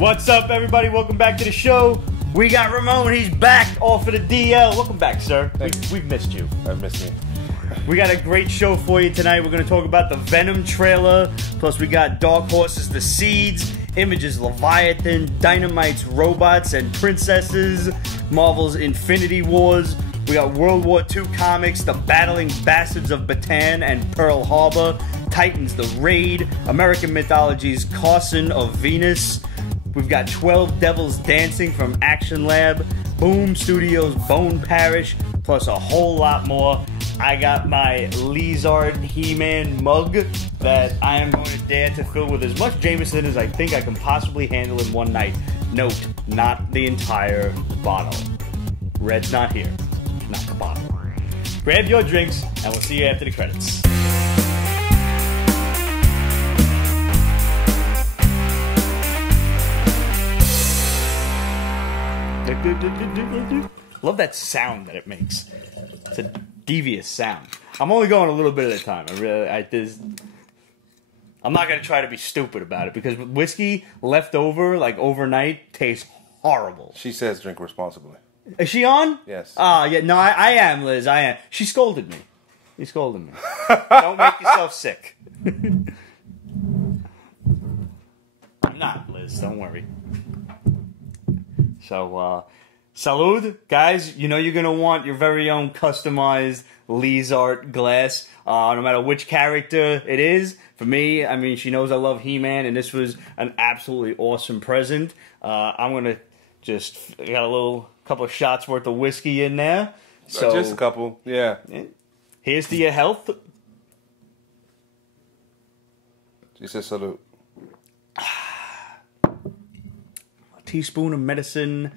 What's up, everybody? Welcome back to the show. We got Ramon. He's back off of the DL. Welcome back, sir. We've missed you. I've missed me. We got a great show for you tonight. We're going to talk about the Venom trailer. Plus, we got Dark Horse's The Seeds, Image's Leviathan, Dynamite's Robots and Princesses, Marvel's Infinity Wars. We got World War II Comix, The Battling Bastards of Bataan and Pearl Harbor, Titans The Raid, American Mythology's Carson of Venus. We've got 12 Devils Dancing from Action Lab, Boom Studios' Bone Parish, plus a whole lot more. I got my Lizard He-Man mug that I am going to dare to fill with as much Jameson as I think I can possibly handle in one night. Note, not the entire bottle. Red's not here. Not the bottle. Grab your drinks, and we'll see you after the credits. Love that sound that it makes. It's a devious sound. I'm only going a little bit at a time. I'm not gonna try to be stupid about it because whiskey left over like overnight tastes horrible. She says drink responsibly. Is she on? Yes. Yeah. No, I am, Liz. I am. She scolded me. She scolded me. Don't make yourself sick. I'm not, Liz. Don't worry. So, salud, guys. You know you're going to want your very own customized Lizard glass, no matter which character it is. For me, I mean, she knows I love He-Man, and this was an absolutely awesome present. I'm going to just, got a couple of shots worth of whiskey in there. So just a couple, yeah. Here's to your health. She says salute. A teaspoon of medicine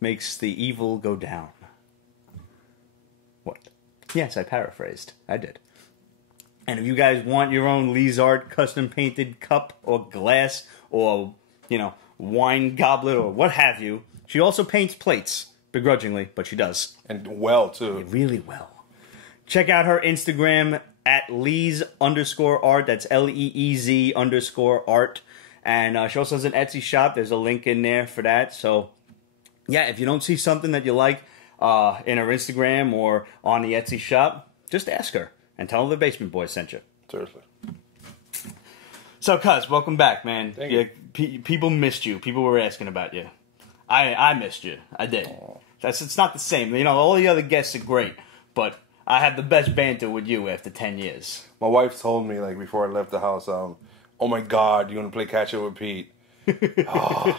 makes the evil go down. What? Yes, I paraphrased. I did. And if you guys want your own Lizard custom painted cup or glass or, you know, wine goblet or what have you, she also paints plates. Begrudgingly, but she does. And well, too. Really well. Check out her Instagram at Leez_art. That's LEEZ_art. And she also has an Etsy shop. There's a link in there for that. So, yeah, if you don't see something that you like in her Instagram or on the Etsy shop, just ask her and tell her the Basement Boys sent you. Seriously. So, Cuz, welcome back, man. Thank you. People missed you. People were asking about you. I missed you. I did. It's not the same. You know, all the other guests are great, but I had the best banter with you after 10 years. My wife told me, like, before I left the house, oh my God, you're going to play catch-up with Pete. Oh.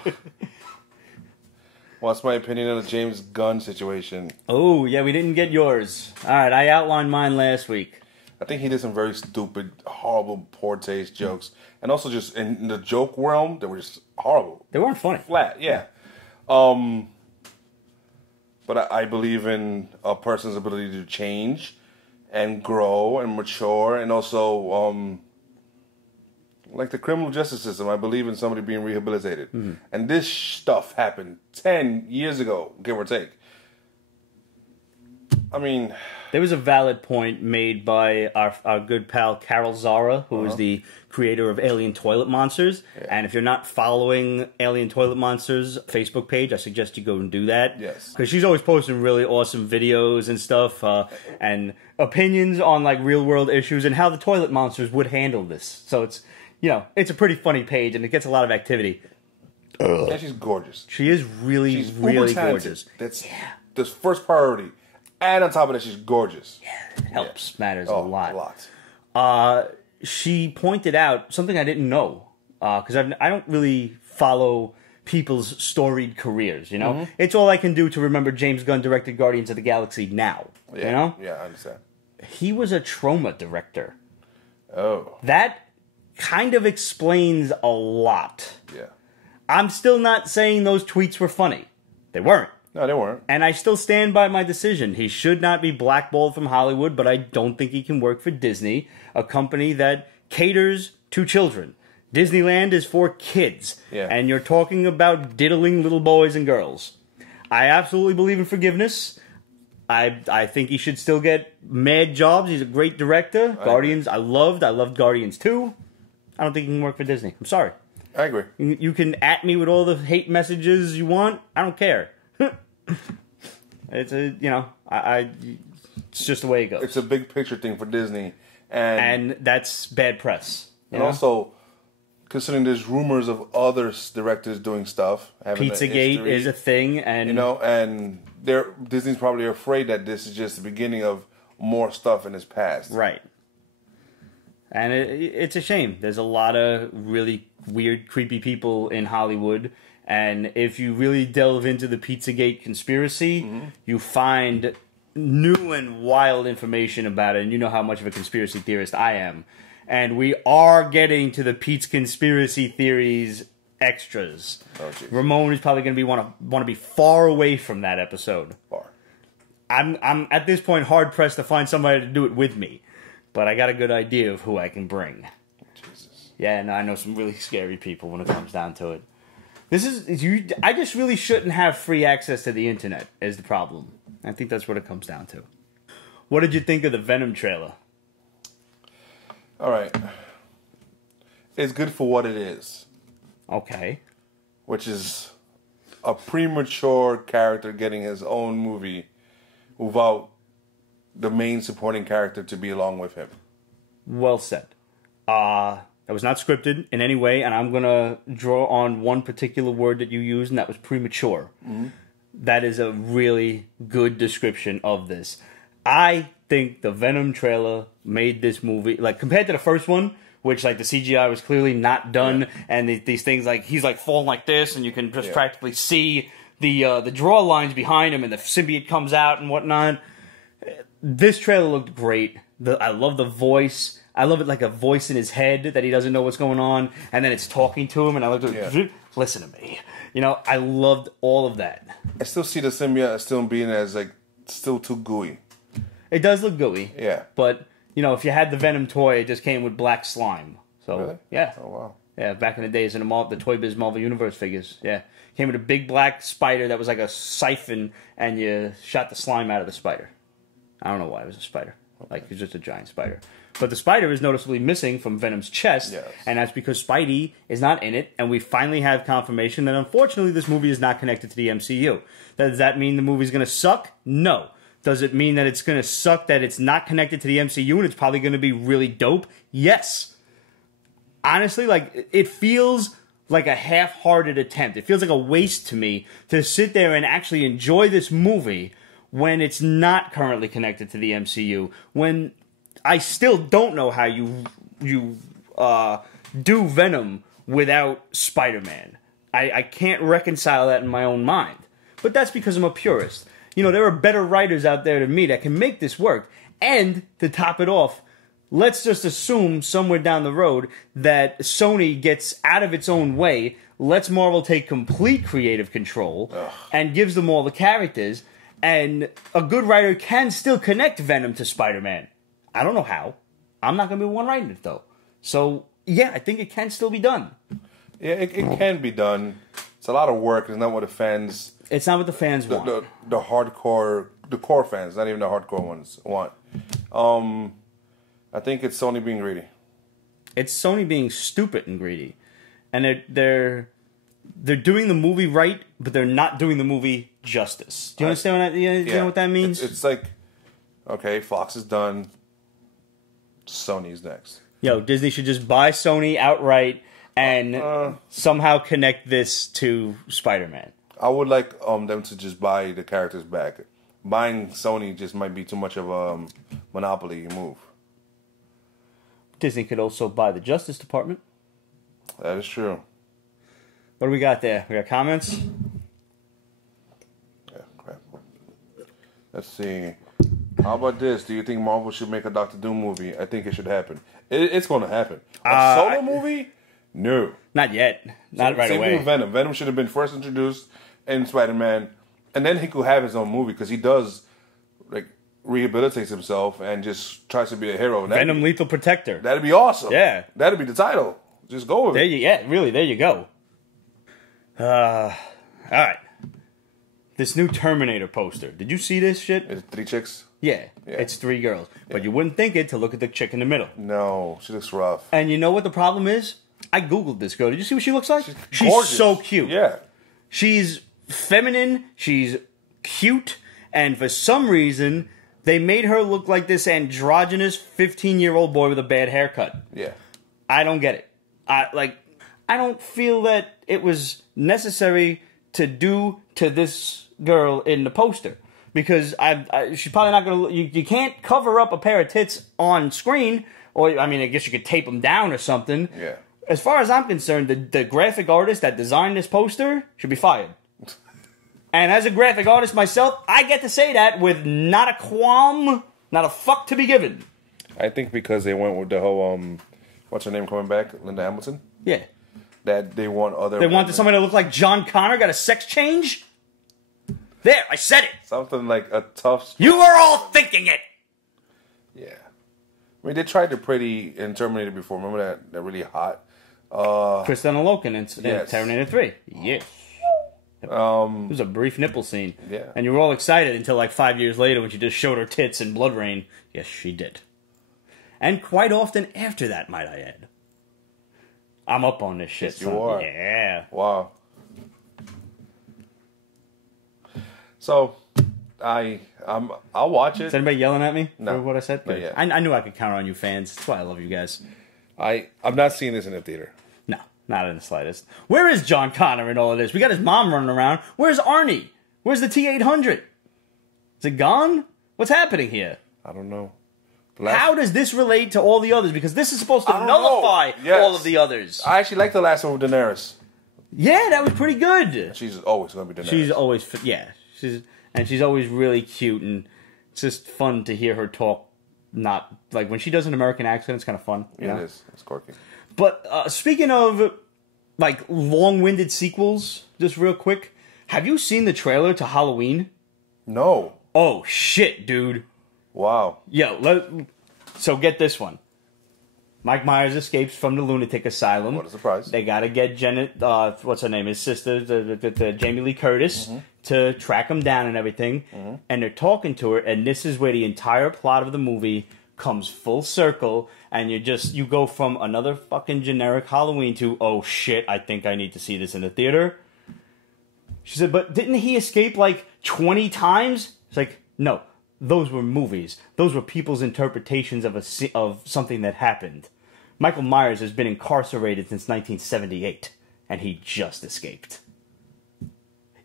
What's my opinion on the James Gunn situation? Oh, yeah, we didn't get yours. All right, I outlined mine last week. I think he did some very stupid, horrible, poor taste jokes. And also just in the joke realm, they were just horrible. They weren't funny. Flat, yeah. But I believe in a person's ability to change and grow and mature, and also, like the criminal justice system, I believe in somebody being rehabilitated. Mm-hmm. And this stuff happened 10 years ago, give or take. I mean, there was a valid point made by our good pal Carol Zara, who is the creator of Alien Toilet Monsters. Yeah. And if you're not following Alien Toilet Monsters Facebook page, I suggest you go and do that. Yes. Because she's always posting really awesome videos and stuff, and opinions on like real world issues and how the toilet monsters would handle this. So it's, you know, it's a pretty funny page and it gets a lot of activity. Yeah, she's gorgeous. She is really, really gorgeous. That's the first priority. And on top of that, she's gorgeous. Yeah, it helps. Yeah. Matters a lot. A lot. She pointed out something I didn't know, because I don't really follow people's storied careers, you know? Mm-hmm. It's all I can do to remember James Gunn directed Guardians of the Galaxy now, yeah. You know? Yeah, I understand. He was a trauma director. Oh. That kind of explains a lot. Yeah. I'm still not saying those tweets were funny. They weren't. No, they weren't. And I still stand by my decision. He should not be blackballed from Hollywood, but I don't think he can work for Disney, a company that caters to children. Disneyland is for kids. Yeah. And you're talking about diddling little boys and girls. I absolutely believe in forgiveness. I think he should still get mad jobs. He's a great director. Guardians, I loved Guardians 2. I don't think he can work for Disney. I'm sorry. I agree. You can at me with all the hate messages you want. I don't care. It's a, you know, it's just the way it goes. It's a big picture thing for Disney. And that's bad press. And also, considering there's rumors of other directors doing stuff. Pizzagate is a thing. And you know, and Disney's probably afraid that this is just the beginning of more stuff in his past. Right. And it's a shame. There's a lot of really weird, creepy people in Hollywood. And if you really delve into the Pizzagate conspiracy, you find new and wild information about it. And you know how much of a conspiracy theorist I am. And we are getting to the Pete's conspiracy theories extras. Oh, geez. Ramon is probably going to want to be far away from that episode. Far. I'm at this point hard pressed to find somebody to do it with me. But I got a good idea of who I can bring. Jesus. Yeah, and I know some really scary people when it comes down to it. I just really shouldn't have free access to the internet is the problem. I think that's what it comes down to. What did you think of the Venom trailer? All right. It's good for what it is. Okay. Which is a premature character getting his own movie without the main supporting character to be along with him. Well said. It was not scripted in any way, and I'm going to draw on one particular word that you used, and that was premature. That is a really good description of this. I think the Venom trailer made this movie, like, compared to the first one, which, like, the CGI was clearly not done, and these things, like, he's, like, falling like this, and you can just practically see the draw lines behind him, and the symbiote comes out and whatnot. This trailer looked great. I love the voice. I love it like a voice in his head that he doesn't know what's going on, and then it's talking to him, and I looked at listen to me. You know, I loved all of that. I still see the symbiote still being as, like, still too gooey. It does look gooey. Yeah. But, you know, if you had the Venom toy, it just came with black slime. So, really? Yeah. Oh, wow. Yeah, back in the days in the Toy Biz Marvel Universe figures. Yeah. Came with a big black spider that was like a siphon, and you shot the slime out of the spider. I don't know why it was a spider. Like, it's just a giant spider. But the spider is noticeably missing from Venom's chest, and that's because Spidey is not in it, and we finally have confirmation that, unfortunately, this movie is not connected to the MCU. Does that mean the movie's going to suck? No. Does it mean that it's going to suck that it's not connected to the MCU and it's probably going to be really dope? Yes. Honestly, like, it feels like a half-hearted attempt. It feels like a waste to me to sit there and actually enjoy this movie when it's not currently connected to the MCU, when I still don't know how you do Venom without Spider-Man. I can't reconcile that in my own mind. But that's because I'm a purist. You know, there are better writers out there than me that can make this work. And, to top it off, let's just assume somewhere down the road that Sony gets out of its own way, lets Marvel take complete creative control, and gives them all the characters, and a good writer can still connect Venom to Spider-Man. I don't know how. I'm not going to be the one writing it, though. So, yeah, I think it can still be done. Yeah, it can be done. It's a lot of work. It's not what the fans... It's not what the fans want. The hardcore... The core fans, not even the hardcore ones, want. I think it's Sony being greedy. It's Sony being stupid and greedy. And they're doing the movie right, but they're not doing the movie justice. Do you understand you know what that means? It's like, okay, Fox is done. Sony's next. Yo, Disney should just buy Sony outright and somehow connect this to Spider-Man. I would like them to just buy the characters back. Buying Sony just might be too much of a monopoly move. Disney could also buy the Justice Department. That is true. What do we got there? We got comments? Yeah, crap. Let's see. How about this? Do you think Marvel should make a Doctor Doom movie? I think it should happen. It's going to happen. A solo movie? No. Not yet. Not right away. Same thing with Venom. Venom should have been first introduced in Spider-Man, and then he could have his own movie, because he does, like, rehabilitates himself and just tries to be a hero. Venom Lethal Protector. That'd be awesome. Yeah. That'd be the title. Just go with it. Really, there you go. All right. This new Terminator poster. Did you see this shit? It's 3 chicks? Yeah, it's 3 girls. But you wouldn't think it to look at the chick in the middle. No, she looks rough. And you know what the problem is? I Googled this girl. Did you see what she looks like? She's gorgeous. so cute. Yeah. She's feminine. She's cute. And for some reason, they made her look like this androgynous 15-year-old boy with a bad haircut. Yeah. I don't get it. I don't feel that it was necessary to do to this girl in the poster. Because she's probably not going to... You can't cover up a pair of tits on screen. Or, I mean, I guess you could tape them down or something. Yeah. As far as I'm concerned, the graphic artist that designed this poster should be fired. And as a graphic artist myself, I get to say that with not a qualm, not a fuck to be given. I think because they went with the whole, what's her name coming back? Linda Hamilton? Yeah. That they want other... They wanted somebody to look like John Connor, got a sex change? There, I said it. Something like a tough... You were all thinking it. Yeah. I mean, they tried the pretty in Terminator before. Remember that really hot... Kristen Loken in yes. Terminator 3. Yes. It was a brief nipple scene. Yeah. And you were all excited until like 5 years later when she just showed her tits in Blood Rain. Yes, she did. And quite often after that, might I add. I'm up on this shit. Yes, you are. Yeah. Wow. So, I'll watch it. Is anybody yelling at me No, for what I said? not yet. I knew I could count on you fans. That's why I love you guys. I'm not seeing this in the theater. No, not in the slightest. Where is John Connor in all of this? We got his mom running around. Where's Arnie? Where's the T-800? Is it gone? What's happening here? I don't know. How does this relate to all the others? Because this is supposed to I don't nullify know. Yes. all of the others. I actually like the last one with Daenerys. Yeah, that was pretty good. She's always going to be Daenerys. She's always, yeah. She's always really cute, and it's just fun to hear her talk. Not like when she does an American accent, it's kind of fun. You know? It is. It's quirky. But speaking of like long-winded sequels, just real quick, have you seen the trailer to Halloween? No. Oh shit, dude! Wow. Yo, so get this one. Mike Myers escapes from the lunatic asylum. What a surprise. They gotta get Janet, what's her name, his sister, the Jamie Lee Curtis, to track him down and everything. And they're talking to her, and this is where the entire plot of the movie comes full circle, and you go from another fucking generic Halloween to, oh shit, I think I need to see this in the theater. She said, but didn't he escape like 20 times? It's like, no, those were movies. Those were people's interpretations of something that happened. Michael Myers has been incarcerated since 1978, and he just escaped.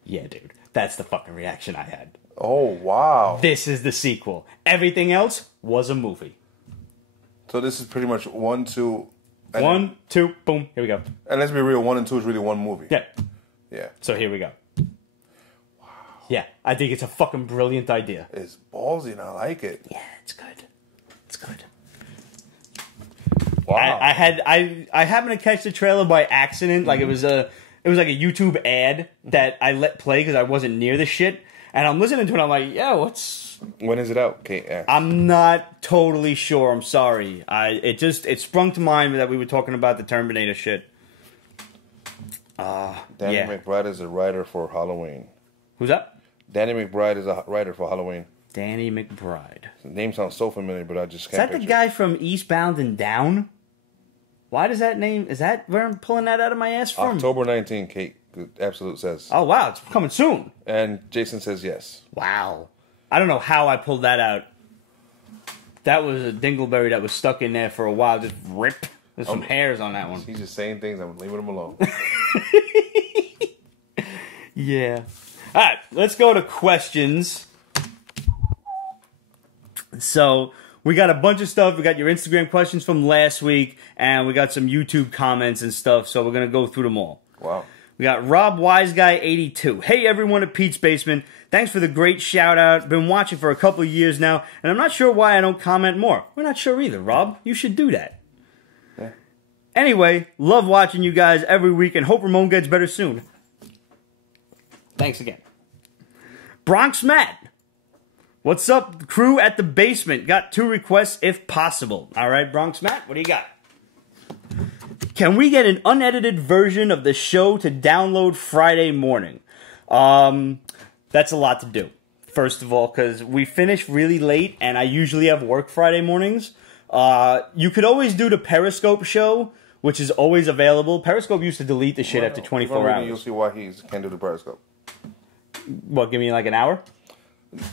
Yeah, dude, that's the fucking reaction I had. Oh, wow. This is the sequel. Everything else was a movie. So this is pretty much 1, 2... 1, 2, boom, here we go. And let's be real, 1 and 2 is really one movie. Yeah. Yeah. So here we go. Wow. Yeah, I think it's a fucking brilliant idea. It's ballsy and I like it. Yeah, it's good. It's good. Wow. I happened to catch the trailer by accident. Like it was like a YouTube ad that I let play because I wasn't near the shit. And I'm listening to it. I'm like, yeah, what's... When is it out? Okay, I'm not totally sure. I'm sorry. It sprung to mind that we were talking about the Terminator shit. Danny McBride is a writer for Halloween. Who's that? Danny McBride is a writer for Halloween. Danny McBride. The name sounds so familiar, but I just can't. Is that the guy from Eastbound and Down? Why does that name... Is that where I'm pulling that out of my ass from? October 19th, Kate. Absolute says. Oh, wow. It's coming soon. And Jason says yes. Wow. I don't know how I pulled that out. That was a dingleberry that was stuck in there for a while. Just rip. There's some hairs on that one. He's just saying things. I'm leaving him alone. Yeah. All right. Let's go to questions. So... we got a bunch of stuff. We got your Instagram questions from last week, and we got some YouTube comments and stuff, so we're going to go through them all. Wow. We got Rob Wiseguy82. Hey, everyone at Pete's Basement. Thanks for the great shout-out. Been watching for a couple of years now, and I'm not sure why I don't comment more. We're not sure either, Rob. You should do that. Yeah. Anyway, love watching you guys every week, and hope Ramon gets better soon. Thanks again. Bronx Matt. What's up, crew at the basement? Got 2 requests if possible. All right, Bronx Matt, what do you got? Can we get an unedited version of the show to download Friday morning? That's a lot to do. First of all, because we finish really late, and I usually have work Friday mornings. You could always do the Periscope show, which is always available. Periscope used to delete the shit after 24 hours. You'll see why he can't do the Periscope. What, give me like an hour?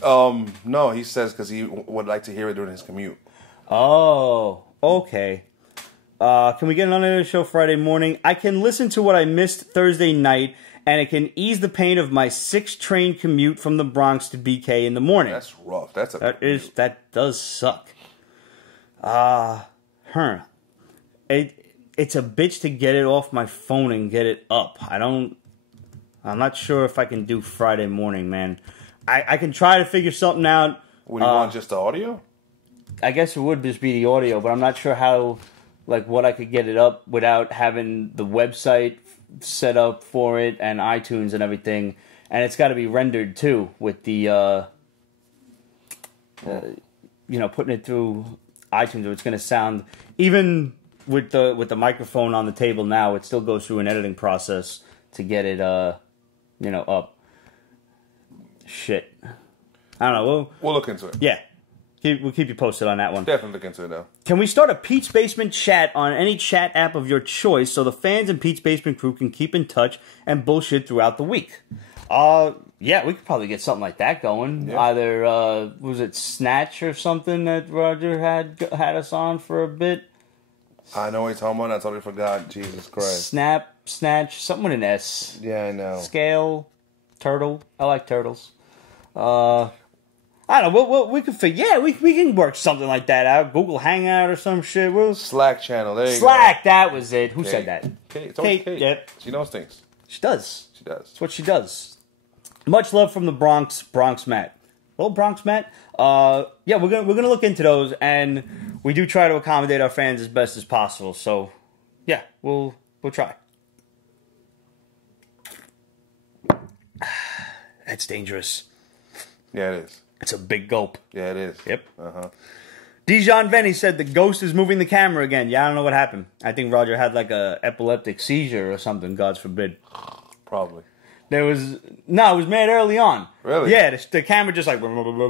No, he says because he would like to hear it during his commute. Oh, okay. Can we get another show Friday morning? I can listen to what I missed Thursday night, and it can ease the pain of my 6-train commute from the Bronx to BK in the morning. That's rough. That does suck. It's a bitch to get it off my phone and get it up. I'm not sure if I can do Friday morning, man. I can try to figure something out. Would you want just the audio? I guess it would just be the audio, but I'm not sure how, like, what I could get it up without having the website set up for it and iTunes and everything. And it's got to be rendered too with the, putting it through iTunes, or it's going to sound, even with the microphone on the table now, it still goes through an editing process to get it, up. Shit. I don't know. We'll look into it. Yeah. We'll keep you posted on that one. Definitely look into it, though. Can we start a Pete's Basement chat on any chat app of your choice so the fans and Pete's Basement crew can keep in touch and bullshit throughout the week? Yeah, we could probably get something like that going. Yeah. Either, was it Snatch or something that Roger had us on for a bit? I know what you're talking about. I totally forgot. Jesus Christ. Snatch, something with an S. Yeah, I know. Scale, turtle. I like turtles. I don't know. We could figure. Yeah, we can work something like that out. Google Hangout or some shit. Slack channel. There you go. Slack. That was it. Who said that? Kate. It's always Kate. Yep. She knows things. She does. She does. That's what she does. Much love from the Bronx Matt. Well, Bronx Matt. Yeah, we're gonna look into those, and we do try to accommodate our fans as best as possible. So, yeah, we'll try. That's dangerous. Yeah, it is. It's a big gulp. Yeah, it is. Yep. Uh-huh. Dijon Venny said the ghost is moving the camera again. Yeah, I don't know what happened. I think Roger had like a epileptic seizure or something, God forbid. Probably. It was mad early on. Really? Yeah, the camera just like... And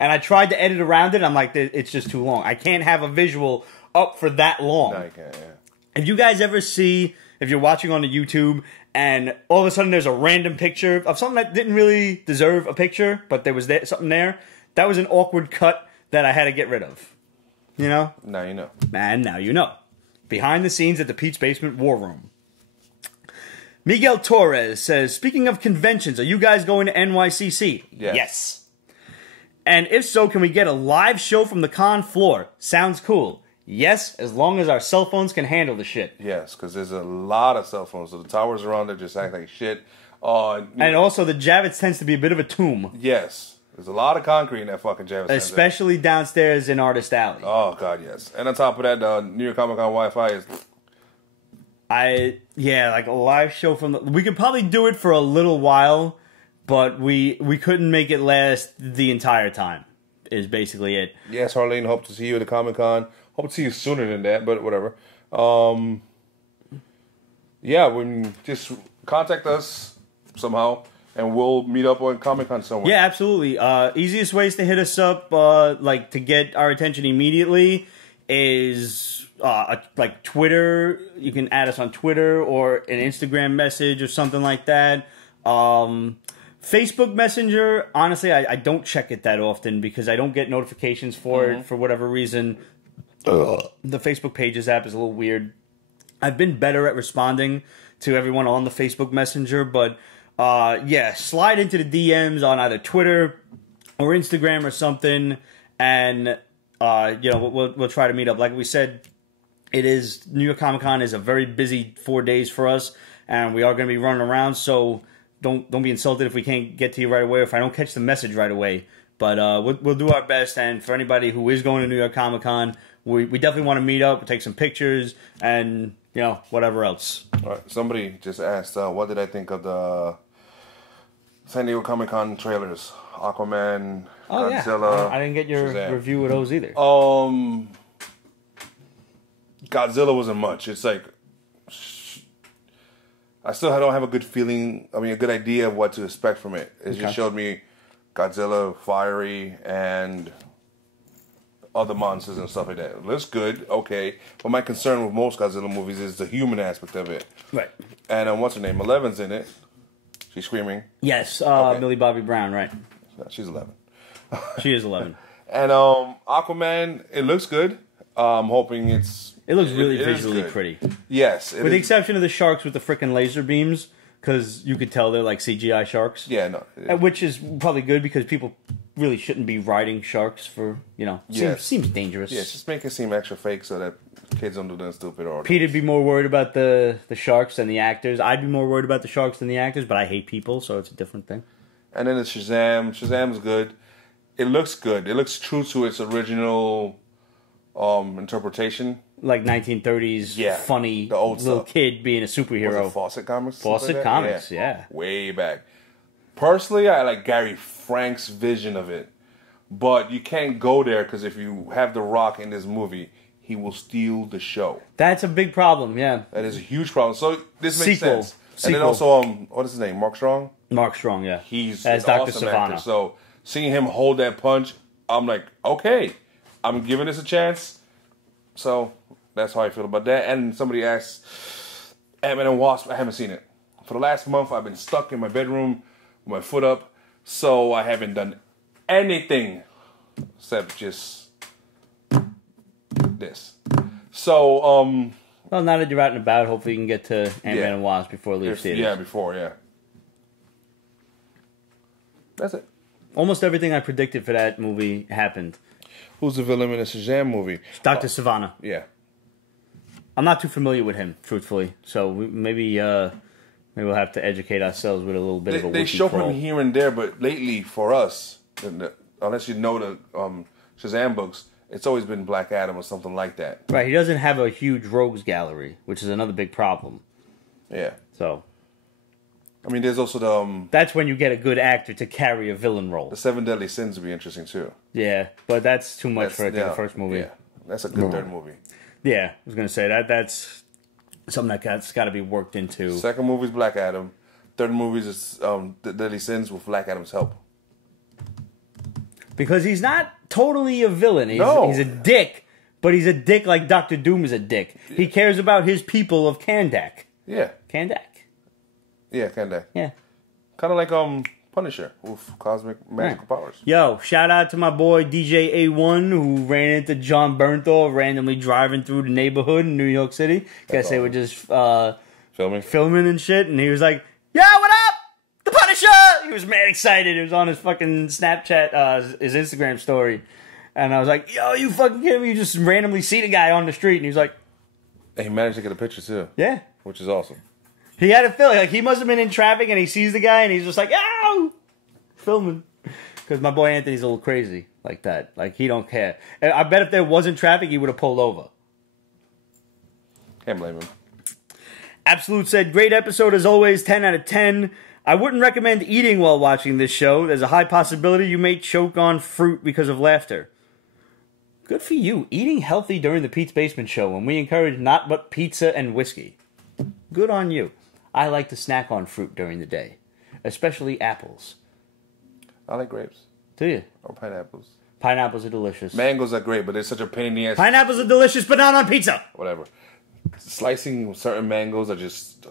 I tried to edit around it, and I'm like, it's just too long. I can't have a visual up for that long. No, you can't, yeah. If you guys ever see, if you're watching on the YouTube, and all of a sudden there's a random picture of something that didn't really deserve a picture, but there was something there, that was an awkward cut that I had to get rid of. You know? Now you know. And now you know. Behind the scenes at the Pete's Basement War Room. Miguel Torres says, speaking of conventions, are you guys going to NYCC? Yes. And if so, can we get a live show from the con floor? Sounds cool. Yes, as long as our cell phones can handle the shit. Yes, because there's a lot of cell phones. So the towers around there just act like shit. And also, the Javits tends to be a bit of a tomb. Yes. There's a lot of concrete in that fucking Javits. Especially downstairs in Artist Alley. Oh, God, yes. And on top of that, New York Comic Con Wi-Fi is... like a live show from we could probably do it for a little while, but we couldn't make it last the entire time, is basically it. Yes, Harleen, hope to see you at the Comic Con. Hope to see you sooner than that, but whatever. Yeah, just contact us somehow, and we'll meet up on Comic Con somewhere. Yeah, absolutely. Easiest ways to hit us up, to get our attention immediately, is like Twitter. You can add us on Twitter or an Instagram message or something like that. Facebook Messenger, honestly, I don't check it that often because I don't get notifications for it for whatever reason. The Facebook Pages app is a little weird. I've been better at responding to everyone on the Facebook Messenger, but yeah, slide into the DMs on either Twitter or Instagram or something, and we'll try to meet up. Like we said, New York Comic Con is a very busy 4 days for us, and we are going to be running around, so don't be insulted if we can't get to you right away, or if I don't catch the message right away. But we'll do our best, and for anybody who is going to New York Comic Con, we definitely want to meet up, take some pictures, and whatever else. All right. Somebody just asked, what did I think of the San Diego Comic Con trailers? Aquaman, Godzilla. Yeah. I didn't get your review of those either. Godzilla wasn't much. It's like I still don't have a good feeling. I mean, a good idea of what to expect from it. It just showed me Godzilla, fiery, and other monsters and stuff like that. It looks good, okay. But my concern with most Godzilla movies is the human aspect of it. Right. And what's her name? 11's in it. She's screaming. Yes, Millie Bobby Brown, right. No, she's 11. She is 11. And Aquaman, it looks good. I'm hoping It looks really visually pretty. Yes. With the exception of the sharks with the frickin' laser beams, because you could tell they're like CGI sharks. Yeah, no. Which is probably good because people really shouldn't be riding sharks for, seems dangerous. Yeah, just make it seem extra fake so that kids don't do nothing stupid. Or Pete'd be more worried about the sharks than the actors. I'd be more worried about the sharks than the actors, but I hate people, so it's a different thing. And then the Shazam. Shazam's good. It looks good. It looks true to its original interpretation. Like 1930s, funny the old little stuff. Kid being a superhero. Was it Fawcett Comics? Fawcett Comics, yeah. Way back. Personally, I like Gary Frank's vision of it. But you can't go there because if you have The Rock in this movie, he will steal the show. That's a big problem, yeah. That is a huge problem. So this makes sense. Sequel. And then also, what is his name? Mark Strong? Mark Strong, yeah. He's as an Dr. awesome Savannah. actor. So seeing him hold that punch, I'm like, okay, I'm giving this a chance. So that's how I feel about that. And somebody asked, Ant-Man and Wasp, I haven't seen it. For the last month, I've been stuck in my bedroom with my foot up. So I haven't done anything except just this. So, well, now that you're out and about, hopefully you can get to Ant-Man and Wasp before it leaves theaters. Yeah, before, yeah. That's it. Almost everything I predicted for that movie happened. Who's the villain in the Shazam movie? Dr. Savannah. Yeah. I'm not too familiar with him, truthfully. So maybe we'll have to educate ourselves with a little bit of a wiki They show crawl. him here and there, but lately for us, unless you know the Shazam books, it's always been Black Adam or something like that. Right, he doesn't have a huge rogues gallery, which is another big problem. Yeah. So, I mean, there's also the... that's when you get a good actor to carry a villain role. The Seven Deadly Sins would be interesting, too. Yeah, but that's too much for the first movie. Yeah, that's a good third movie. Yeah, I was going to say, that's something that's got to be worked into. Second movie is Black Adam. Third movie is The Deadly Sins with Black Adam's help. Because he's not totally a villain. He's a dick, but he's a dick like Doctor Doom is a dick. Yeah. He cares about his people of Kandak. Yeah. Kandak. Yeah, Kandak. Yeah. Kind of like Punisher with cosmic magical powers. Yo, shout out to my boy DJ A1 who ran into John Bernthal randomly driving through the neighborhood in New York City. Guess they were just filming and shit, and he was like, "Yo, what up? The Punisher!" He was mad excited. It was on his fucking Snapchat, his Instagram story. And I was like, "Yo, you fucking kidding me? You just randomly see the guy on the street." And he was like... And he managed to get a picture, too. Yeah. Which is awesome. He had a feeling. Like, he must have been in traffic and he sees the guy and he's just like, "Ow!" Filming. Because my boy Anthony's a little crazy like that. Like, he don't care. I bet if there wasn't traffic, he would have pulled over. Can't blame him. Absolute said, great episode as always, 10 out of 10. I wouldn't recommend eating while watching this show. There's a high possibility you may choke on fruit because of laughter. Good for you, eating healthy during the Pete's Basement Show when we encourage not but pizza and whiskey. Good on you. I like to snack on fruit during the day, especially apples. I like grapes. Do you? Or pineapples. Pineapples are delicious. Mangoes are great, but they're such a pain in the ass. Pineapples are delicious, but not on pizza. Whatever. Slicing certain mangoes are just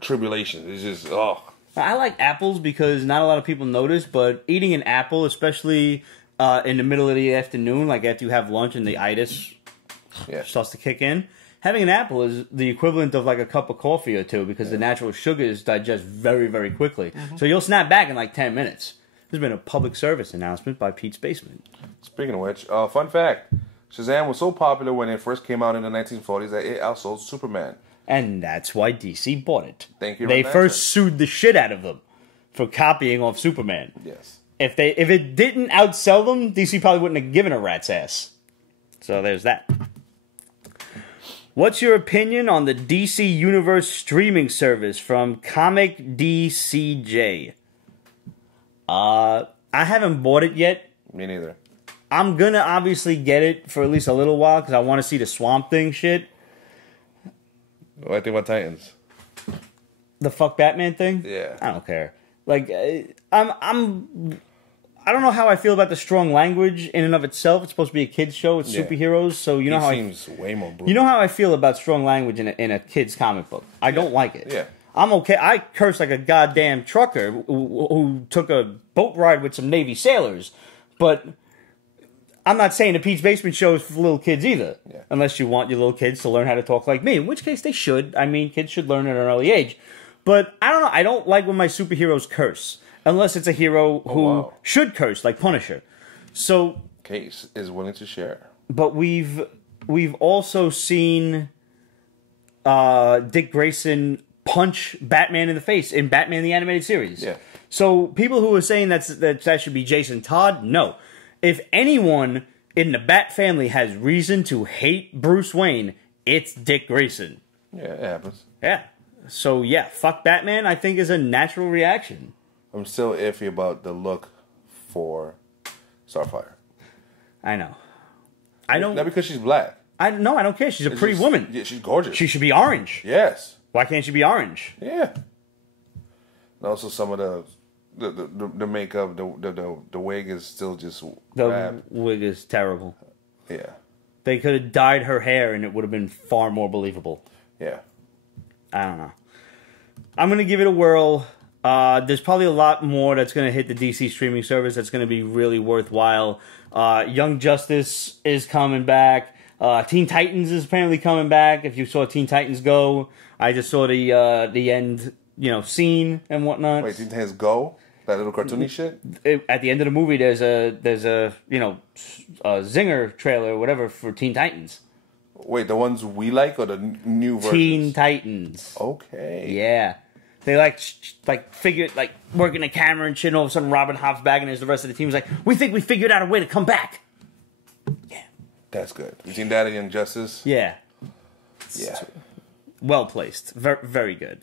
tribulation. It's just, oh. I like apples because not a lot of people notice, but eating an apple, especially in the middle of the afternoon, like after you have lunch and the itis starts to kick in, having an apple is the equivalent of like a cup of coffee or two because the natural sugars digest very, very quickly. Mm-hmm. So you'll snap back in like 10 minutes. There's been a public service announcement by Pete's Basement. Speaking of which, fun fact, Shazam was so popular when it first came out in the 1940s that it outsold Superman. And that's why DC bought it. Thank you. They first sued the shit out of them for copying off Superman. Yes. If it didn't outsell them, DC probably wouldn't have given a rat's ass. So there's that. What's your opinion on the DC Universe streaming service from Comic DCJ? I haven't bought it yet. Me neither. I'm gonna obviously get it for at least a little while because I want to see the Swamp Thing shit. What do you think about Titans? The fuck Batman thing? Yeah. I don't care. Like, I I don't know how I feel about the strong language in and of itself. It's supposed to be a kids show. It's superheroes, so you know how seems way more brutal. You know how I feel about strong language in a kids comic book. I don't like it. Yeah. I'm okay. I curse like a goddamn trucker who took a boat ride with some Navy sailors, but I'm not saying the Pete's Basement show is for little kids either. Yeah. Unless you want your little kids to learn how to talk like me, in which case they should. I mean, kids should learn at an early age. But I don't know. I don't like when my superheroes curse. Unless it's a hero who should curse, like Punisher. So Case is willing to share. But we've also seen Dick Grayson punch Batman in the face in Batman the Animated Series. Yeah. So people who are saying that should be Jason Todd, no. If anyone in the Bat family has reason to hate Bruce Wayne, it's Dick Grayson. Yeah, it happens. Yeah. So yeah, fuck Batman, I think is a natural reaction. I'm still iffy about the look for Starfire. I know. I don't. Not because she's black. I don't care. She's a pretty woman. Yeah, she's gorgeous. She should be orange. Yes. Why can't she be orange? Yeah. And also some of the makeup, the wig is still just the wig is terrible. Yeah. They could have dyed her hair and it would have been far more believable. Yeah. I don't know. I'm gonna give it a whirl. There's probably a lot more that's going to hit the DC streaming service that's going to be really worthwhile. Young Justice is coming back. Teen Titans is apparently coming back. If you saw Teen Titans Go, I just saw the end, scene and whatnot. Wait, Teen Titans Go? That little cartoony shit? At the end of the movie, there's a zinger trailer or whatever for Teen Titans. Wait, the ones we like or the new versions? Teen Titans. Okay. Yeah. They figured working the camera and shit, and all of a sudden Robin hops back and there's the rest of the team is like, we think we figured out a way to come back. Yeah. That's good. You seen that in Young Justice? Yeah. Yeah. Well placed. Very, very good.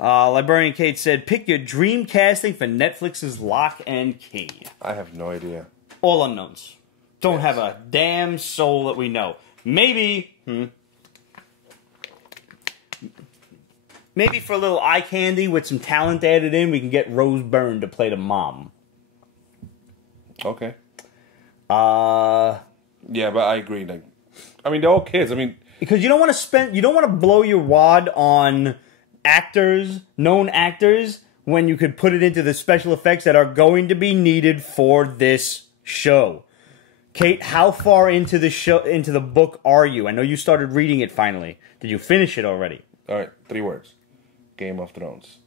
Librarian Kate said, pick your dream casting for Netflix's Lock and Key. I have no idea. All unknowns. Don't have a damn soul that we know. Maybe for a little eye candy with some talent added in, we can get Rose Byrne to play the mom. Okay. Yeah, but I agree. They're all kids. Because you don't want to blow your wad on known actors, when you could put it into the special effects that are going to be needed for this show. Kate, how far into the book are you? I know you started reading it finally. Did you finish it already? All right, 3 words. Game of Thrones.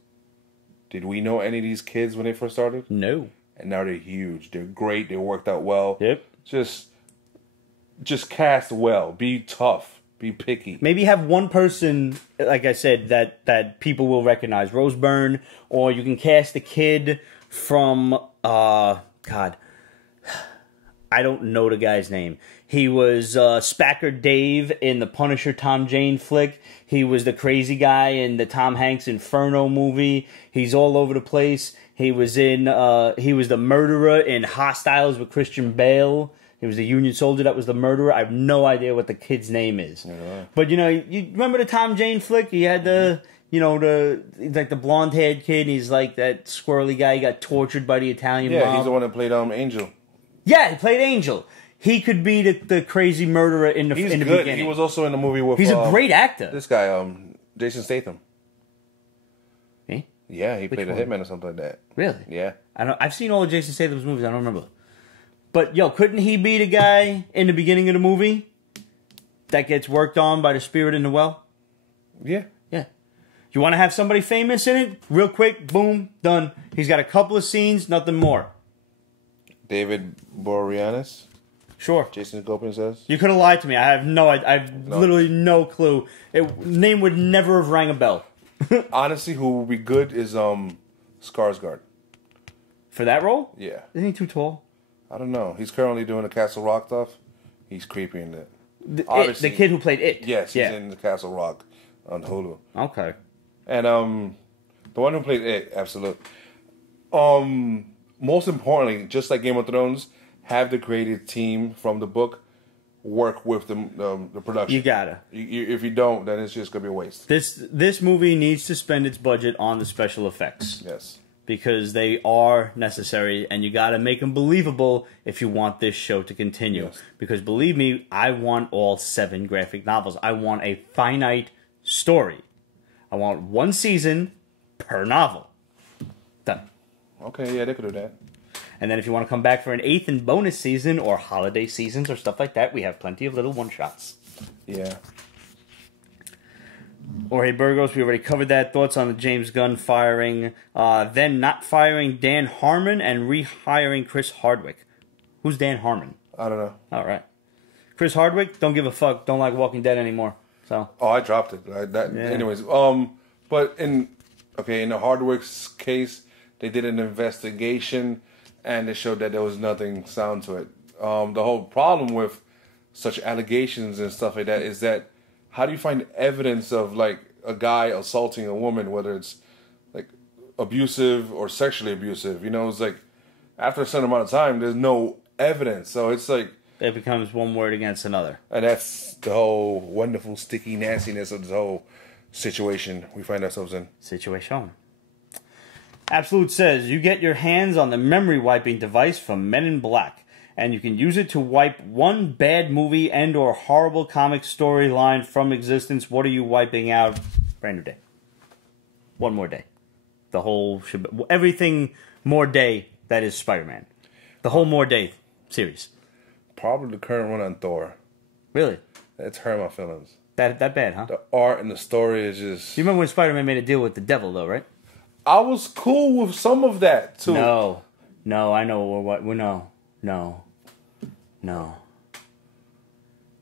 Did we know any of these kids when they first started? No. And now they're huge. They're great. They worked out well. Yep. Just cast well. Be tough. Be picky. Maybe have one person, like I said, that people will recognize. Rose Byrne, or you can cast a kid from, God, I don't know the guy's name. He was Spacker Dave in the Punisher Tom Jane flick. He was the crazy guy in the Tom Hanks Inferno movie. He's all over the place. He was the murderer in Hostiles with Christian Bale. He was the Union soldier that was the murderer. I have no idea what the kid's name is. Yeah. But you remember the Tom Jane flick? He had the blonde-haired kid. And he's like that squirrely guy. He got tortured by the Italian mob. Yeah, he's the one that played Angel. Yeah, he played Angel. He could be the crazy murderer in the beginning. He was also in the movie with... He's a great actor. This guy, Jason Statham. Me? Yeah, he played a hitman or something like that. Really? Yeah. I've seen all of Jason Statham's movies. I don't remember. But, couldn't he be the guy in the beginning of the movie that gets worked on by the spirit in the well? Yeah. Yeah. You want to have somebody famous in it? Real quick, boom, done. He's got a couple of scenes, nothing more. David Boreanaz? Sure. Jason Gopin says? You could have lied to me. I have literally no clue. Name would never have rang a bell. Honestly, who would be good is Skarsgård. For that role? Yeah. Isn't he too tall? I don't know. He's currently doing the Castle Rock stuff. He's creepy in it. The kid who played It. Yes, he's in the Castle Rock on Hulu. Okay. And the one who played It, absolutely. Most importantly, just like Game of Thrones, have the creative team from the book work with the production. You gotta. If you don't, then it's just gonna be a waste. This movie needs to spend its budget on the special effects. Yes. because they are necessary, and you got to make them believable if you want this show to continue. Yes. Because believe me, I want all 7 graphic novels. I want a finite story. I want 1 season per novel. Done. Okay, yeah, they could do that. And then if you want to come back for an 8th and bonus season or holiday seasons or stuff like that, we have plenty of little one-shots. Yeah. Jorge Burgos, we already covered that. Thoughts on the James Gunn firing, then not firing Dan Harmon and rehiring Chris Hardwick. Who's Dan Harmon? I don't know. All right. Chris Hardwick, don't give a fuck. Don't like Walking Dead anymore. So. Oh, I dropped it. Anyways, but in the Hardwick's case, they did an investigation, and they showed that there was nothing sound to it. The whole problem with such allegations and stuff like that is that how do you find evidence of like a guy assaulting a woman, whether it's like abusive or sexually abusive? You know, it's like after a certain amount of time, there's no evidence. So it's like it becomes one word against another. And that's the whole wonderful sticky nastiness of this whole situation we find ourselves in. Situation. Absolute says, you get your hands on the memory wiping device from Men in Black, and you can use it to wipe one bad movie and or horrible comic storyline from existence. What are you wiping out? Brand new day. One more day. The whole... everything more day that is Spider-Man. The whole more day series. Probably the current one on Thor. Really? It's hurt my feelings. That bad, huh? The art and the story is just... You remember when Spider-Man made a deal with the devil, though, right? I was cool with some of that, too. No, I know what... No.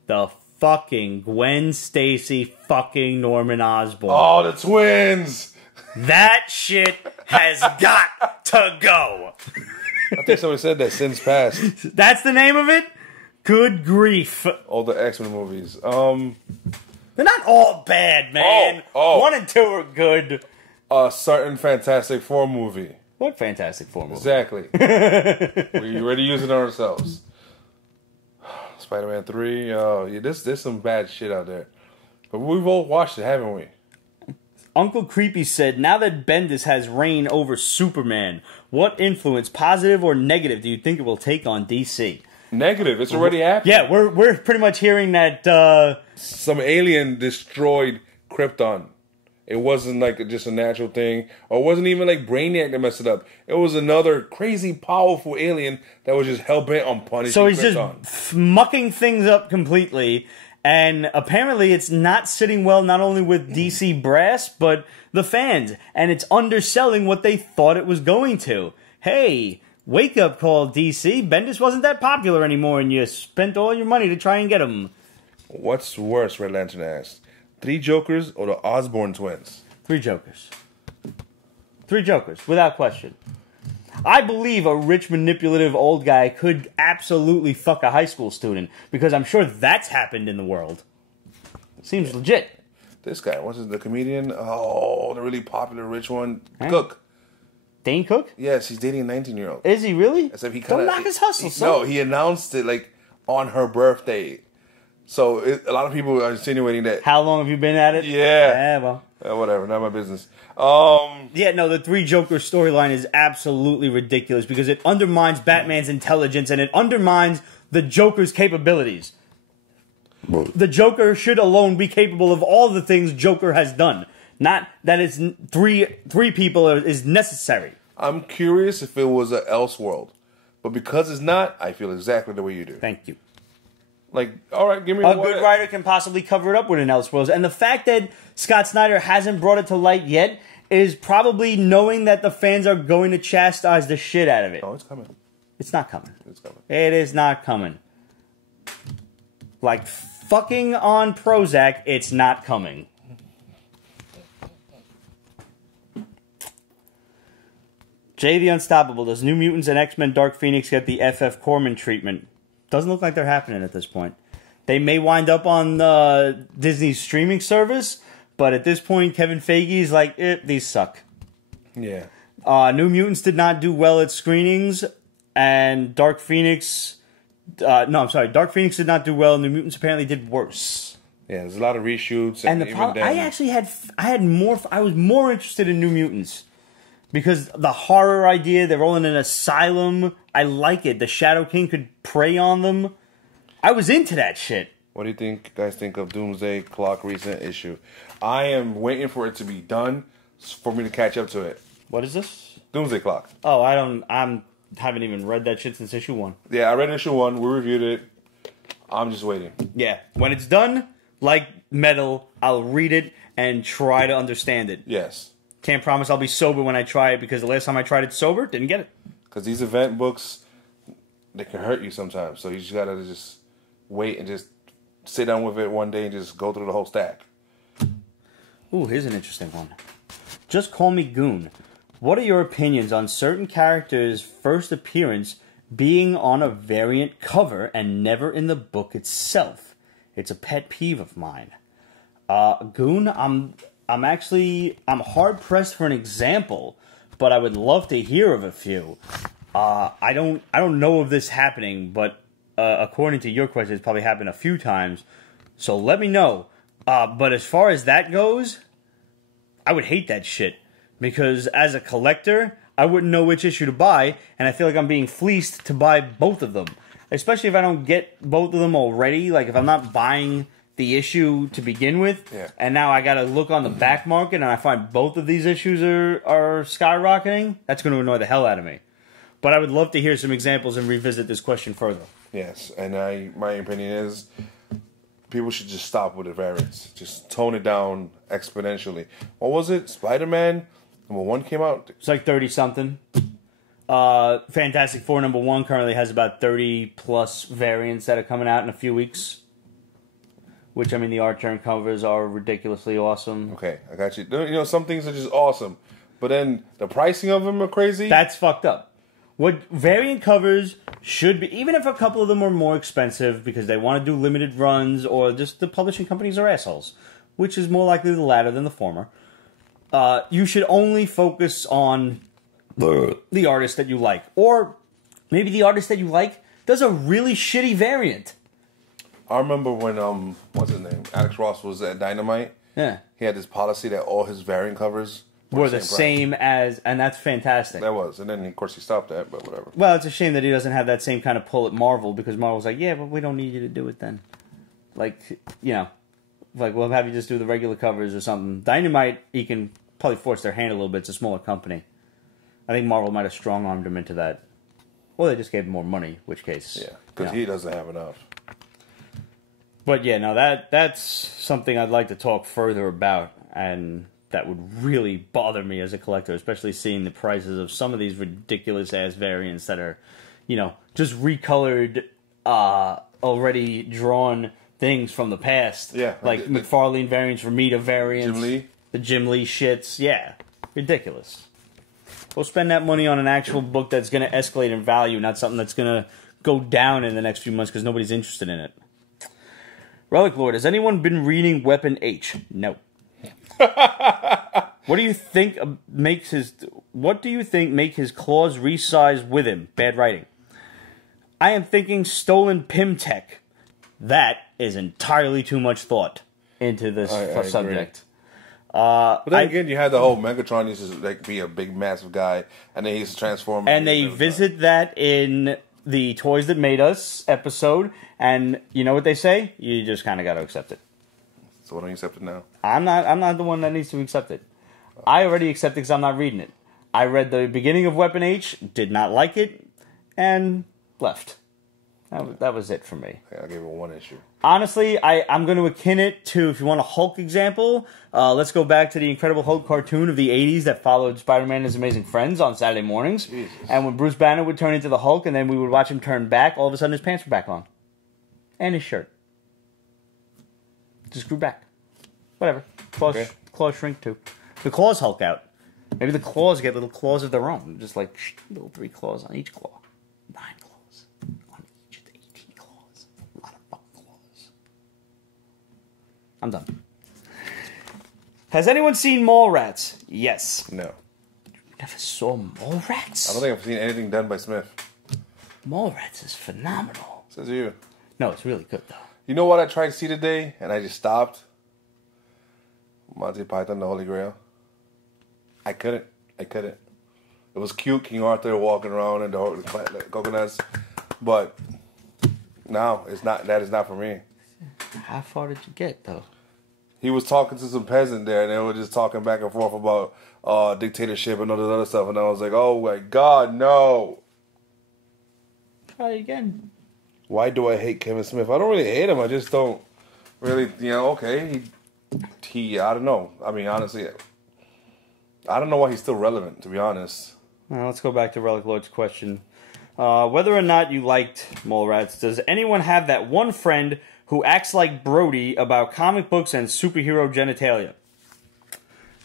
The fucking Gwen Stacy fucking Norman Osborn. Oh, the twins! That shit has got to go. I think somebody said that since past. That's the name of it? Good grief. All the X-Men movies. They're not all bad, man. 1 and 2 are good. A certain Fantastic Four movie. What Fantastic Four movie? Exactly. We already use it on ourselves. Spider-Man 3. Oh, yeah, there's some bad shit out there. But we've all watched it, haven't we? Uncle Creepy said, now that Bendis has reign over Superman, what influence, positive or negative, do you think it will take on DC? Negative. It's already happening. Yeah, we're pretty much hearing that... some alien destroyed Krypton. It wasn't like just a natural thing. Or it wasn't even like Brainiac that messed it up. It was another crazy, powerful alien that was just hell-bent on punishing Krypton. So he's just mucking things up completely. And apparently it's not sitting well not only with DC brass, but the fans. And it's underselling what they thought it was going to. Hey, wake up call, DC. Bendis wasn't that popular anymore, and you spent all your money to try and get him. What's worse, Red Lantern asked? 3 Jokers or the Osborn twins? 3 Jokers. 3 Jokers, without question. I believe a rich, manipulative old guy could absolutely fuck a high school student, because I'm sure that's happened in the world. Seems legit. This guy, what's his, the comedian? Oh, the really popular rich one. Cook. Dane Cook? Yes, he's dating a 19-year-old. Is he really? Except he Don't knock his hustle, son. No, he announced it like on her birthday. So a lot of people are insinuating that... How long have you been at it? Yeah. Well. Whatever, not my business. Yeah, no, the 3 Jokers storyline is absolutely ridiculous because it undermines Batman's intelligence and it undermines the Joker's capabilities. The Joker should alone be capable of all the things Joker has done. Not that it's three people is necessary. I'm curious if it was an Elseworld. But because it's not, I feel exactly the way you do. Thank you. Like, all right, give me a good writer can possibly cover it up with an Elseworlds. And the fact that Scott Snyder hasn't brought it to light yet is probably knowing that the fans are going to chastise the shit out of it. Oh, it's coming. It's not coming. It's coming. It is not coming. Like fucking on Prozac, it's not coming. Jay the Unstoppable. Does New Mutants and X-Men Dark Phoenix get the FF Corman treatment? Doesn't look like they're happening at this point. They may wind up on Disney's streaming service, but at this point, Kevin Feige's like, these suck. Yeah. New Mutants did not do well at screenings, and Dark Phoenix... Dark Phoenix did not do well, and New Mutants apparently did worse. Yeah, there's a lot of reshoots. And the problem... I was more interested in New Mutants. Because the horror idea, they're all in an asylum. I like it. The Shadow King could prey on them. I was into that shit. What do you guys think of Doomsday Clock recent issue? I am waiting for it to be done for me to catch up to it. What is this? Doomsday Clock. Oh, haven't even read that shit since issue 1. Yeah, I read issue 1. We reviewed it. I'm just waiting. Yeah. When it's done, like Metal, I'll read it and try to understand it. Yes. Can't promise I'll be sober when I try it, because the last time I tried it sober, didn't get it. Because these event books, they can hurt you sometimes. So you just gotta just wait and just sit down with it one day and just go through the whole stack. Ooh, here's an interesting one. Just Call Me Goon. What are your opinions on certain characters' first appearance being on a variant cover and never in the book itself? It's a pet peeve of mine. Goon, I'm hard pressed for an example, but I would love to hear of a few. I don't know of this happening, but according to your question, it's probably happened a few times. So let me know. But as far as that goes, I would hate that shit, because as a collector, I wouldn't know which issue to buy, and I feel like I'm being fleeced to buy both of them. Especially if I don't get both of them already. Like if I'm not buying the issue to begin with, and now I gotta look on the back market and I find both of these issues are skyrocketing, that's going to annoy the hell out of me. But I would love to hear some examples and revisit this question further. Yes, and my opinion is people should just stop with the variants. Just tone it down exponentially. What was it? Spider-Man #1 came out? It's like 30-something. Fantastic Four #1 currently has about 30-plus variants that are coming out in a few weeks. Which, I mean, the art turn covers are ridiculously awesome. Okay, I got you. You know, some things are just awesome. But then the pricing of them are crazy. That's fucked up. What variant covers should be, even if a couple of them are more expensive because they want to do limited runs or just the publishing companies are assholes, which is more likely the latter than the former, you should only focus on the artist that you like. Or maybe the artist that you like does a really shitty variant. I remember when, what's his name? Alex Ross was at Dynamite. Yeah. He had this policy that all his variant covers were the same as, and that's fantastic. That was, and then of course he stopped that, but whatever. Well, it's a shame that he doesn't have that same kind of pull at Marvel, because Marvel's like, yeah, but we don't need you to do it then. Like, you know, like we'll have you just do the regular covers or something. Dynamite, he can probably force their hand a little bit. It's a smaller company. I think Marvel might have strong-armed him into that. Or they just gave him more money, which case. Yeah, because he doesn't have enough. But yeah, no, that's something I'd like to talk further about, and that would really bother me as a collector, especially seeing the prices of some of these ridiculous-ass variants that are, you know, just recolored, already drawn things from the past. Yeah. Like McFarlane variants, Romita variants. Jim Lee? The Jim Lee shits. Yeah. Ridiculous. We'll spend that money on an actual book that's going to escalate in value, not something that's going to go down in the next few months because nobody's interested in it. Relic Lord, has anyone been reading Weapon H? No. What do you think make his claws resize with him? Bad writing. I am thinking stolen Pym tech. That is entirely too much thought into this subject. But then again, you had the whole Megatron used to like be a big, massive guy, and then he's transformed. And they visit that in the Toys That Made Us episode, and you know what they say? You just kind of got to accept it. So why don't you accept it now? I'm not the one that needs to accept it. I already accept it because I'm not reading it. I read the beginning of Weapon H, did not like it, and left. That was it for me. I gave it one issue. Honestly, I'm going to akin it to, if you want a Hulk example, let's go back to the Incredible Hulk cartoon of the 80s that followed Spider-Man and His Amazing Friends on Saturday mornings. Jesus. And when Bruce Banner would turn into the Hulk and then we would watch him turn back, all of a sudden his pants were back on. And his shirt. Just grew back. Whatever. Claws shrink too. The claws Hulk out. Maybe the claws get little claws of their own. Just like little 3 claws on each claw. 9 claws on each of the 18 claws. A lot of fucking claws. I'm done. Has anyone seen Mallrats? Yes. No. You never saw Mallrats? I don't think I've seen anything done by Smith. Mallrats is phenomenal. Says you. No, it's really good though. You know what I tried to see today, and I just stopped? Monty Python, The Holy Grail. I couldn't. It was cute, King Arthur walking around and the coconuts. But no, it's not. That is not for me. How far did you get, though? He was talking to some peasant there, and they were just talking back and forth about dictatorship and all this other stuff. And I was like, oh my God, no. Try again. Why do I hate Kevin Smith? I don't really hate him. I just don't really, okay. He I don't know. I mean, honestly, I don't know why he's still relevant, to be honest. Now, let's go back to Relic Lord's question. Whether or not you liked Mallrats, does anyone have that one friend who acts like Brody about comic books and superhero genitalia?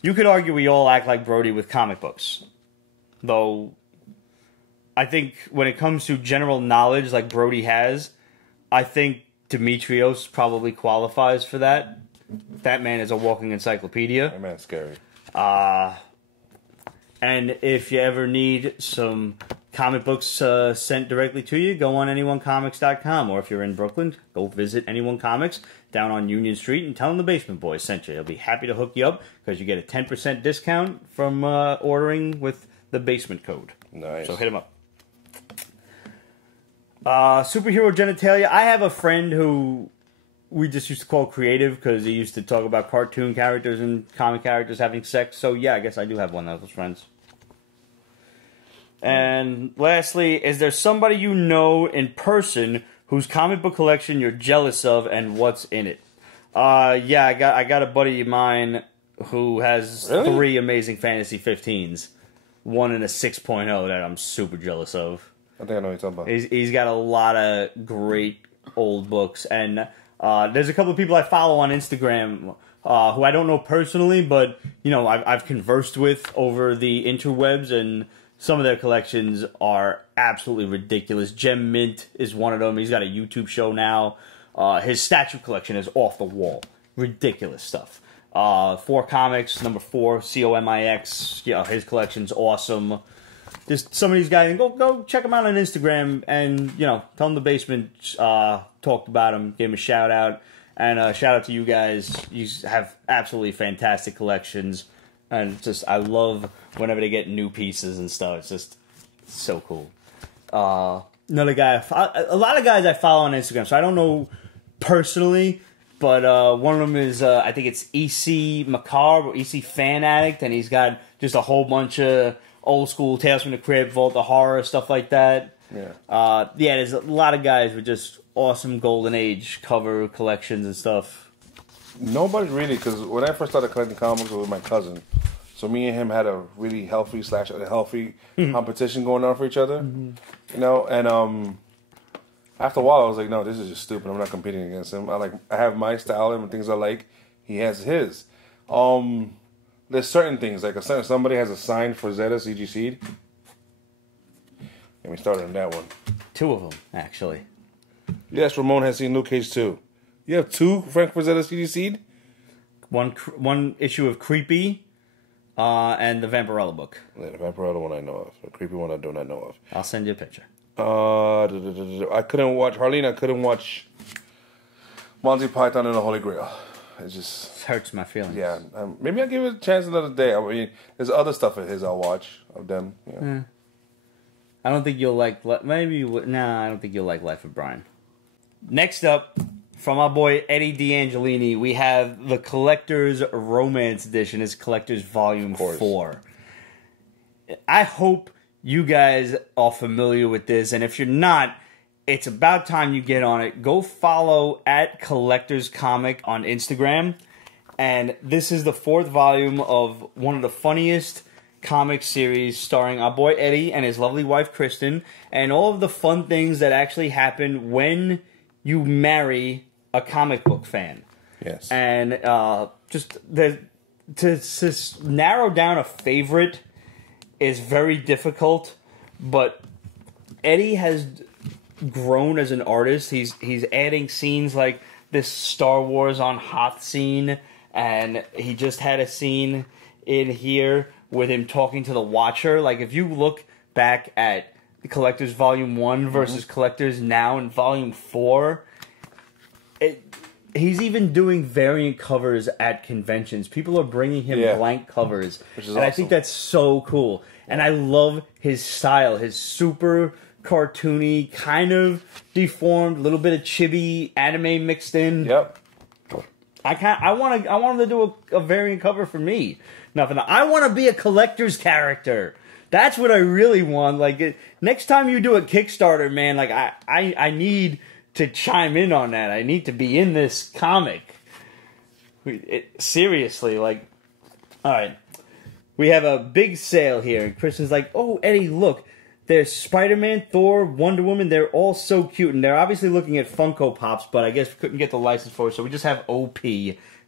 You could argue we all act like Brody with comic books. Though, I think when it comes to general knowledge like Brody has, I think Demetrios probably qualifies for that. That man is a walking encyclopedia. That man's scary. And if you ever need some comic books sent directly to you, go on anyonecomics.com. Or if you're in Brooklyn, go visit Anyone Comics down on Union Street and tell them the Basement Boys sent you. They'll be happy to hook you up because you get a 10% discount from ordering with the basement code. Nice. So hit them up. Superhero genitalia. I have a friend who we just used to call creative because he used to talk about cartoon characters and comic characters having sex. So yeah, I guess I do have one of those friends. And lastly, is there somebody you know in person whose comic book collection you're jealous of and what's in it? Yeah, I got a buddy of mine who has 3 amazing Fantasy 15s. One in a 6.0 that I'm super jealous of. I think I know what you're talking about. He's got a lot of great old books. And there's a couple of people I follow on Instagram who I don't know personally, but I've conversed with over the interwebs, and some of their collections are absolutely ridiculous. Gem Mint is one of them. He's got a YouTube show now. His statue collection is off the wall. Ridiculous stuff. 4 Comics, number 4, Comix. His collection's awesome. Just some of these guys, go check them out on Instagram, and tell them the basement talked about them, gave them a shout out, and shout out to you guys. You have absolutely fantastic collections, and I love whenever they get new pieces and stuff. It's just so cool. Another guy, a lot of guys I follow on Instagram, so I don't know personally, but one of them is I think it's EC Macabre or EC Fan Addict, and he's got just a whole bunch of old school Tales from the Crypt, Vault of Horror, stuff like that. Yeah. There's a lot of guys with just awesome Golden Age cover collections and stuff. Nobody really, because when I first started collecting comics, it was my cousin. So me and him had a really healthy competition going on for each other. Mm-hmm. And after a while, I was like, no, this is just stupid. I'm not competing against him. I have my style and things I like. He has his. There's certain things, like somebody has a sign for Zeta CG Seed. And we started on that one. 2 of them, actually. Yes, Ramon has seen Luke Cage 2. You have 2 Frank Frazetta CG Seed? One issue of Creepy, and the Vampirella book. Yeah, the Vampirella one I know of. The Creepy one I do not know of. I'll send you a picture. I couldn't watch, Harleen, I couldn't watch Monty Python and the Holy Grail. It just hurts my feelings. Yeah, maybe I'll give it a chance another day. I mean, there's other stuff of his I'll watch of them. Yeah. I don't think you'll like. Maybe you would. Nah, I don't think you'll like Life of Brian. Next up, from our boy Eddie D'Angelini, we have the Collector's Romance Edition. It's Collector's Volume 4. I hope you guys are familiar with this, and if you're not, it's about time you get on it. Go follow at Collector's Comic on Instagram. And this is the 4th volume of one of the funniest comic series starring our boy Eddie and his lovely wife Kristen, and all of the fun things that actually happen when you marry a comic book fan. Yes. And to narrow down a favorite is very difficult, but Eddie has grown as an artist. He's adding scenes like this Star Wars on Hoth scene, and he just had a scene in here with him talking to the Watcher. Like, if you look back at the Collector's Volume 1 versus Collector's now in Volume 4, he's even doing variant covers at conventions. People are bringing him blank covers, which is and awesome. I think that's so cool. And I love his style, his super cartoony, kind of deformed, little bit of chibi anime mixed in. Yep. I want him to do a variant cover for me. Nothing. I want to be a collector's character. That's what I really want. Like, next time you do a Kickstarter, man, like I need to chime in on that. I need to be in this comic. Seriously, like, all right. We have a big sale here. Kristen's like, oh, Eddie, look. There's Spider-Man, Thor, Wonder Woman. They're all so cute. And they're obviously looking at Funko Pops, but I guess we couldn't get the license for it. So we just have OP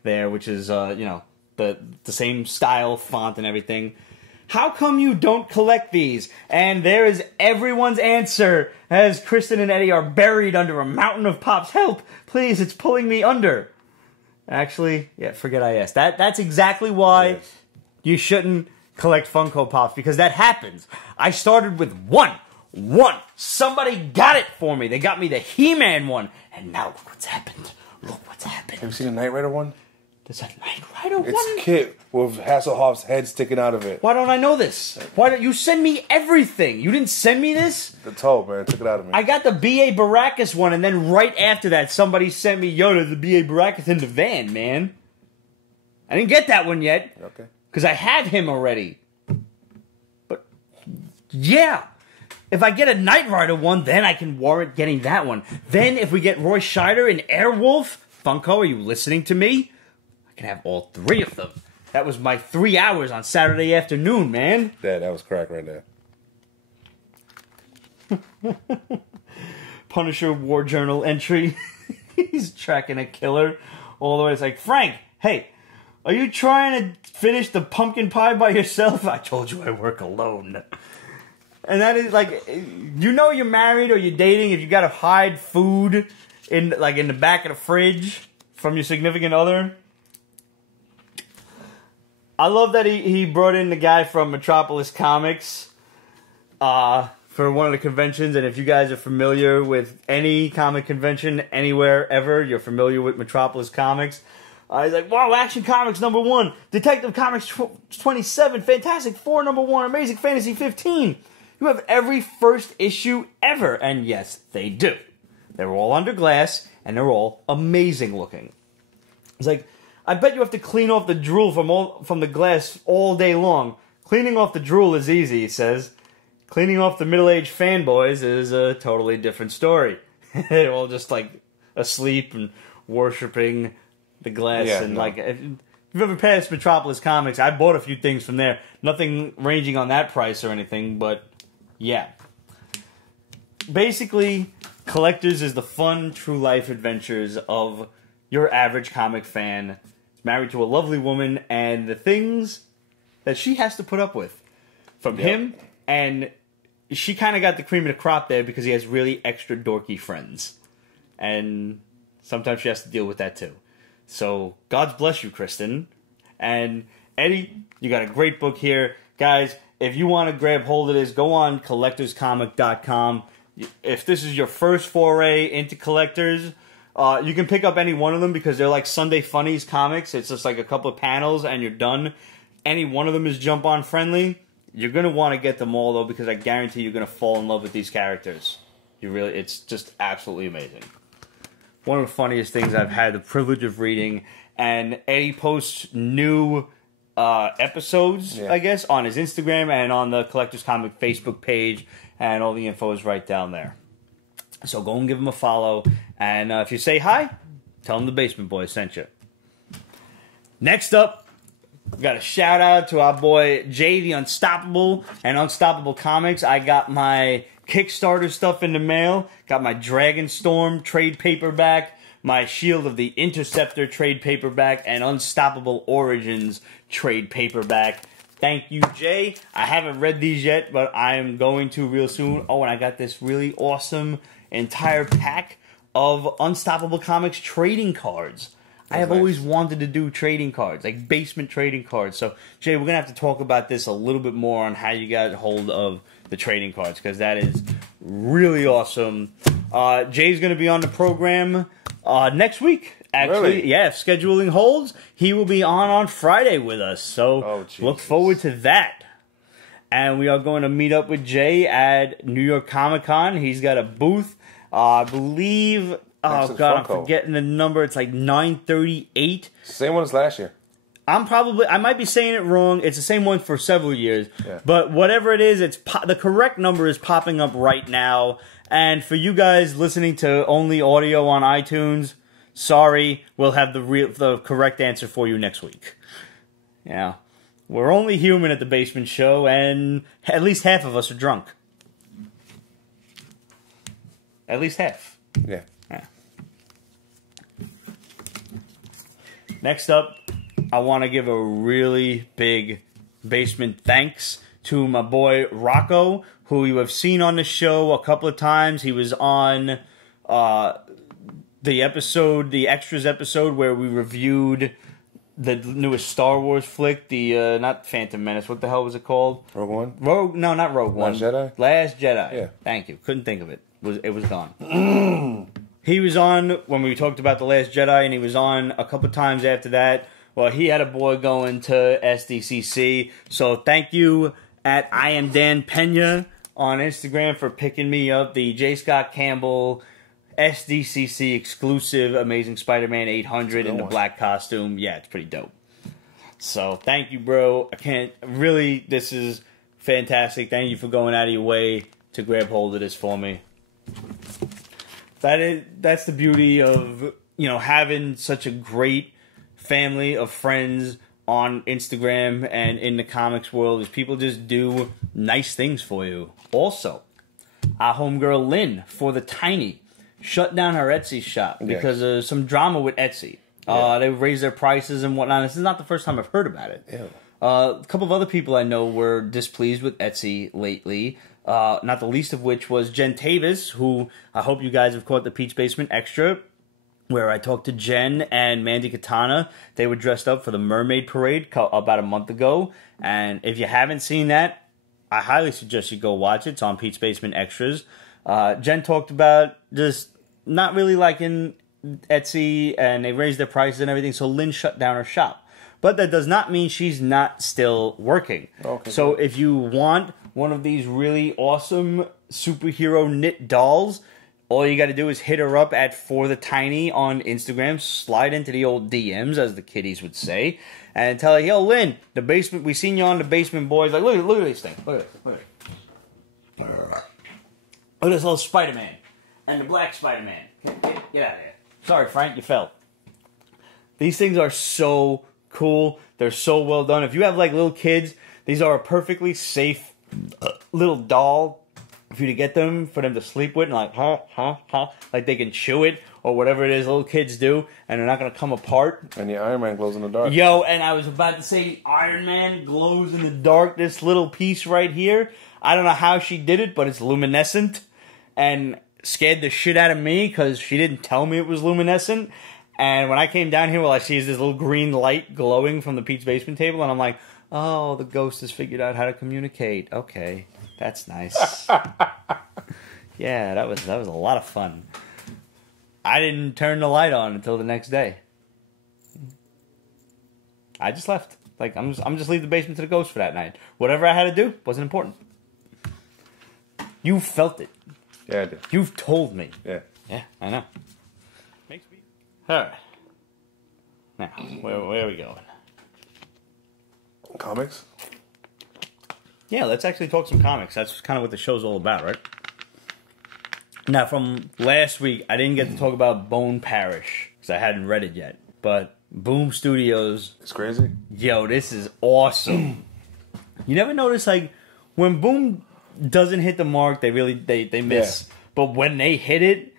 there, which is, you know, the same style, font, and everything. How come you don't collect these? And there is everyone's answer as Kristen and Eddie are buried under a mountain of pops. Help! Please, it's pulling me under. Actually, yeah, forget I asked. That's exactly why you shouldn't collect Funko Pops, because that happens. I started with one. Somebody got it for me. They got me the He-Man one. And now look what's happened. Look what's happened. Have you seen the Knight Rider one? There's a Knight Rider one? It's Kit with Hasselhoff's head sticking out of it. Why don't I know this? Why don't you send me everything? You didn't send me this? The toe, man. Took it out of me. I got the B.A. Baracus one, and then right after that, somebody sent me, yo, there's the B.A. Baracus in the van, man. I didn't get that one yet. Okay. Because I have him already. But, yeah. If I get a Knight Rider one, then I can warrant getting that one. Then, if we get Roy Scheider and Airwolf, Funko, are you listening to me? I can have all three of them. That was my 3 hours on Saturday afternoon, man. Yeah, that was crack right there. Punisher War Journal entry. He's tracking a killer all the way. It's like, Frank, hey, are you trying to finish the pumpkin pie by yourself? I told you I work alone. And that is like, you know you're married or you're dating if you gotta hide food in the back of the fridge from your significant other. I love that he brought in the guy from Metropolis Comics for one of the conventions. And if you guys are familiar with any comic convention anywhere ever, you're familiar with Metropolis Comics. He's like, wow, Action Comics #1, Detective Comics 27, Fantastic Four #1, Amazing Fantasy 15. You have every first issue ever. And yes, they do. They're all under glass, and they're all amazing looking. He's like, I bet you have to clean off the drool from the glass all day long. Cleaning off the drool is easy, he says. Cleaning off the middle-aged fanboys is a totally different story. They're all just like asleep and worshipping the glass. Yeah, and no. like, if you've ever passed Metropolis Comics, I bought a few things from there. Nothing ranging on that price or anything, but yeah. Basically, Collectors is the fun, true life adventures of your average comic fan. Married to a lovely woman, and the things that she has to put up with from him, and she kind of got the cream of the crop there because he has really extra dorky friends, and sometimes she has to deal with that too. So, God's bless you, Kristen. And Eddie, you got a great book here. Guys, if you want to grab hold of this, go on collectorscomic.com. If this is your first foray into collectors, you can pick up any one of them because they're like Sunday Funnies comics. It's just like a couple of panels and you're done. Any one of them is jump on friendly. You're going to want to get them all though because I guarantee you're going to fall in love with these characters. It's just absolutely amazing. One of the funniest things I've had the privilege of reading, and Eddie posts new episodes, I guess, on his Instagram and on the Collectors Comic Facebook page, and all the info is right down there. So go and give him a follow, and if you say hi, tell him the Basement Boy sent you. Next up, we got a shout out to our boy Jay the Unstoppable and Unstoppable Comics. I got my Kickstarter stuff in the mail. Got my Dragonstorm trade paperback, my Shield of the Interceptor trade paperback, and Unstoppable Origins trade paperback. Thank you, Jay. I haven't read these yet, but I am going to real soon. Oh, and I got this really awesome entire pack of Unstoppable Comics trading cards. I have always wanted to do trading cards, like basement trading cards. So, Jay, we're going to have to talk about this a little bit more on how you got hold of the trading cards, because that is really awesome. Jay's going to be on the program next week, Actually, Really? yeah, if scheduling holds, he will be on Friday with us. So look forward to that. And we are going to meet up with Jay at New York Comic Con. He's got a booth. I believe, oh God, I'm forgetting the number. It's like 938. Same one as last year. I might be saying it wrong. It's the same one for several years. Yeah. But whatever it is, the correct number is popping up right now. And for you guys listening to only audio on iTunes, sorry, we'll have the correct answer for you next week. Yeah. We're only human at the Basement Show, and at least half of us are drunk. At least half. Yeah. Next up, I want to give a really big basement thanks to my boy Rocco, who you have seen on the show a couple of times. He was on the extras episode where we reviewed the newest Star Wars flick, the not Phantom Menace. What the hell was it called? Rogue One? No, not Rogue One. Last Jedi? Last Jedi. Yeah. Thank you. Couldn't think of it. It was gone. He was on when we talked about The Last Jedi, and he was on a couple times after that. Well, he had a boy going to SDCC. So thank you at I am Dan Pena on Instagram for picking me up the J. Scott Campbell SDCC exclusive Amazing Spider-Man 800 in the black costume. Yeah, it's pretty dope. So thank you, bro. This is fantastic. Thank you for going out of your way to grab hold of this for me. That's the beauty of, having such a great family of friends on Instagram and in the comics world, is people just do nice things for you. Also, our homegirl Lynn for the Tiny shut down her Etsy shop because of some drama with Etsy. They raised their prices and whatnot. This is not the first time I've heard about it. Ew. A couple of other people I know were displeased with Etsy lately. Not the least of which was Jen Tavis, who I hope you guys have caught the Peach Basement Extra, where I talked to Jen and Mandy Katana. They were dressed up for the Mermaid Parade about a month ago. And if you haven't seen that, I highly suggest you go watch it. It's on Pete's Basement Extras. Jen talked about just not really liking Etsy, and they raised their prices and everything, so Lynn shut down her shop. But that does not mean she's not still working. Okay. So if you want one of these really awesome superhero knit dolls, all you got to do is hit her up at For the Tiny on Instagram, slide into the old DMs, as the kiddies would say, and tell her, yo, Lynn, the basement, we seen you on the Basement Boys. Like, look at this thing. Look at this little Spider-Man. And the black Spider-Man. Get out of here. Sorry, Frank, you fell. These things are so cool. They're so well done. If you have, little kids, these are a perfectly safe little doll for you to get them, for them to sleep with, and like they can chew it, or whatever it is little kids do, and they're not going to come apart. And the Iron Man glows in the dark. Yo, and I was about to say, Iron Man glows in the dark. This little piece right here, I don't know how she did it, but it's luminescent, and scared the shit out of me, because she didn't tell me it was luminescent. And when I came down here, I see this little green light glowing from the Pete's Basement table, and I'm like, oh, the ghost has figured out how to communicate. Okay, that's nice. Yeah, that was a lot of fun. I didn't turn the light on until the next day. I just left. I'm just leaving the basement to the ghost for that night. Whatever I had to do wasn't important. You felt it. Yeah, I did. You've told me. Yeah. Yeah, I know. Makes me. All right. Now, where are we going? Comics? Yeah, let's actually talk some comics. That's kind of what the show's all about, right? Now, from last week, I didn't get to talk about Bone Parish, because I hadn't read it yet. But Boom Studios... It's crazy. Yo, this is awesome. You never notice, when Boom doesn't hit the mark, they miss. Yeah. But when they hit it,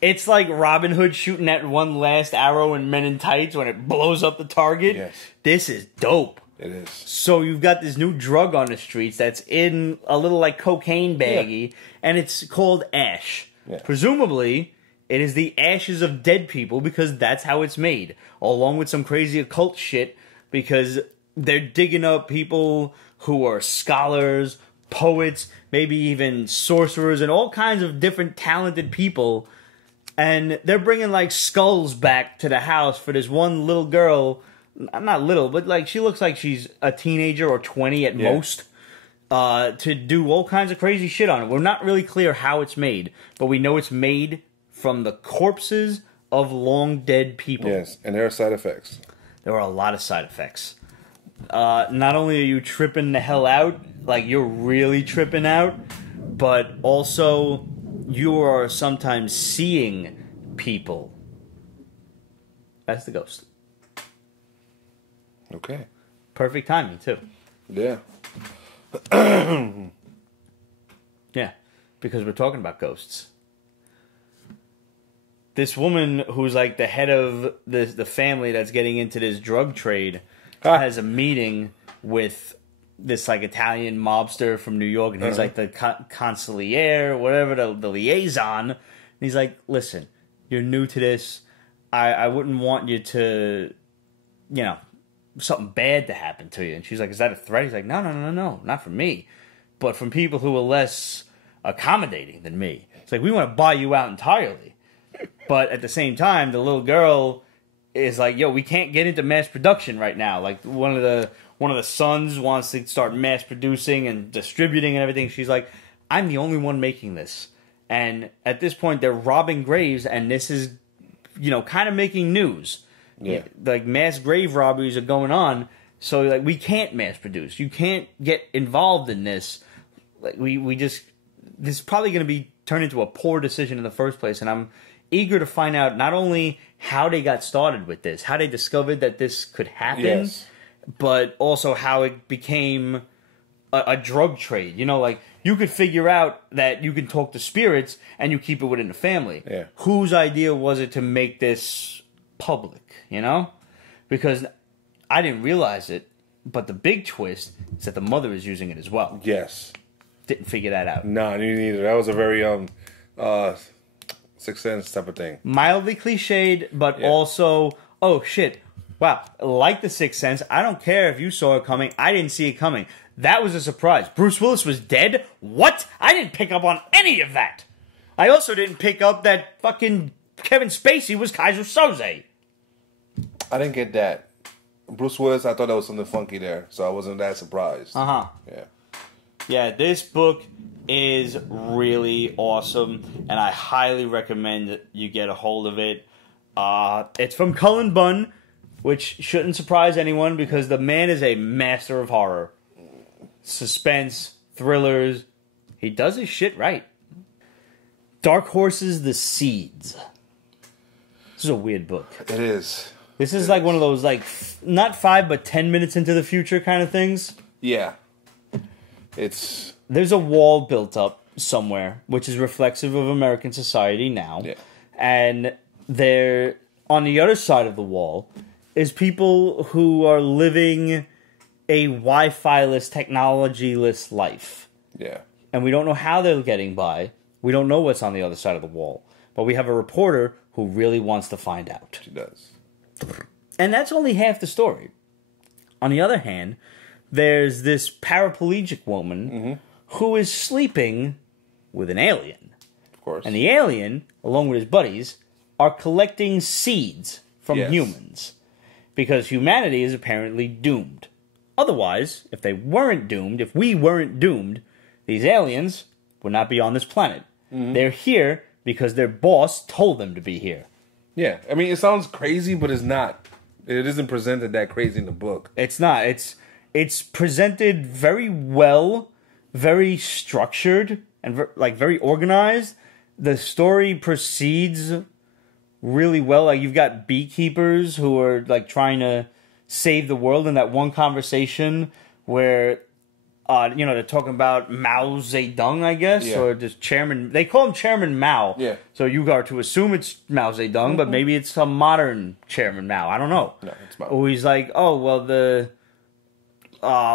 it's like Robin Hood shooting that one last arrow in Men in Tights when it blows up the target. Yes. This is dope. It is. So you've got this new drug on the streets that's in a little cocaine baggie, and it's called ash. Yeah. Presumably, it is the ashes of dead people, because that's how it's made, along with some crazy occult shit, because they're digging up people who are scholars, poets, maybe even sorcerers, and all kinds of different talented people And they're bringing, like, skulls back to the house for this one little girl. Not little, but, like, she looks like she's a teenager or 20 at most. To do all kinds of crazy shit on it. We're not really clear how it's made, but we know it's made from the corpses of long dead people. Yes, and there are side effects. There are a lot of side effects. Not only are you tripping the hell out, like, you're really tripping out, but also you are sometimes seeing people. That's the ghost. Okay. Perfect timing, too. Yeah. Yeah, because we're talking about ghosts. This woman who's like the head of the family that's getting into this drug trade has a meeting with this like Italian mobster from New York, and he's like the consigliere, whatever, the liaison. And he's like, listen, you're new to this. I wouldn't want you to, you know, something bad to happen to you. And she's like, is that a threat? He's like, no, not from me, but from people who are less accommodating than me. It's like, we want to buy you out entirely. But at the same time, the little girl is like, yo, we can't get into mass production right now. Like, one of the sons wants to start mass producing and distributing and everything. She's like, I'm the only one making this. And at this point, they're robbing graves, and this is, you know, kind of making news. Yeah. Like, mass grave robberies are going on, so, like, we can't mass produce. You can't get involved in this. Like, we just... This is probably going to be turned into a poor decision in the first place, and I'm eager to find out not only how they got started with this, how they discovered that this could happen, but also how it became a drug trade. You know, like, you could figure out that you can talk to spirits, and you keep it within the family. Yeah. Whose idea was it to make this public? You know? Because I didn't realize it, but the big twist is that the mother is using it as well. Yes. Didn't figure that out. No, me neither. That was a very Sixth Sense type of thing. Mildly cliched, but also, oh shit, wow, like the Sixth Sense, I don't care if you saw it coming, I didn't see it coming. That was a surprise. Bruce Willis was dead? What? I didn't pick up on any of that. I also didn't pick up that fucking Kevin Spacey was Kaiser Soze. I didn't get that. Bruce Willis, I thought there was something funky there, so I wasn't that surprised. Uh-huh. Yeah. Yeah, this book is really awesome, and I highly recommend that you get a hold of it. It's from Cullen Bunn, which shouldn't surprise anyone because the man is a master of horror. Suspense, thrillers, he does his shit right. Dark Horses, The Seeds. This is a weird book. It is. This is like one of those, like, not 5 but 10 minutes into the future kind of things. Yeah. There's a wall built up somewhere, which is reflexive of American society now. Yeah. And there, on the other side of the wall, is people who are living a Wi-Fi-less, technology-less life. Yeah. And we don't know how they're getting by. We don't know what's on the other side of the wall. But we have a reporter who really wants to find out. She does. And that's only half the story. On the other hand, there's this paraplegic woman who is sleeping with an alien. Of course. And the alien, along with his buddies, are collecting seeds from humans. Because humanity is apparently doomed. Otherwise, if they weren't doomed, if we weren't doomed, these aliens would not be on this planet. They're here because their boss told them to be here. Yeah. I mean, it sounds crazy, but it's not. It isn't presented that crazy in the book. It's not. It's presented very well, very structured, and very organized. The story proceeds really well. Like, you've got beekeepers who are like trying to save the world in that one conversation where they're talking about Mao Zedong, I guess, or just Chairman. They call him Chairman Mao. Yeah. So you are to assume it's Mao Zedong, but maybe it's some modern Chairman Mao. I don't know. No, it's Mao. Or he's like, oh well,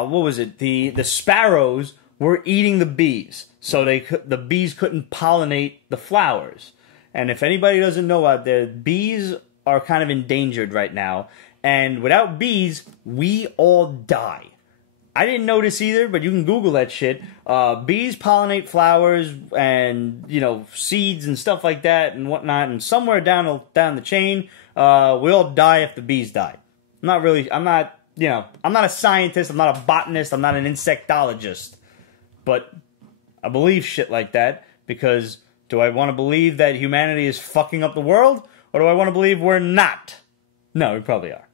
what was it? The sparrows were eating the bees, so the bees couldn't pollinate the flowers. And if anybody doesn't know out there, bees are kind of endangered right now. And without bees, we all die. I didn't notice either, but you can Google that shit. Bees pollinate flowers and, you know, seeds and stuff like that and whatnot. And somewhere down the chain, we all die if the bees die. I'm not a scientist. I'm not a botanist. I'm not an insectologist. But I believe shit like that because do I want to believe that humanity is fucking up the world? Or do I want to believe we're not? No, we probably are.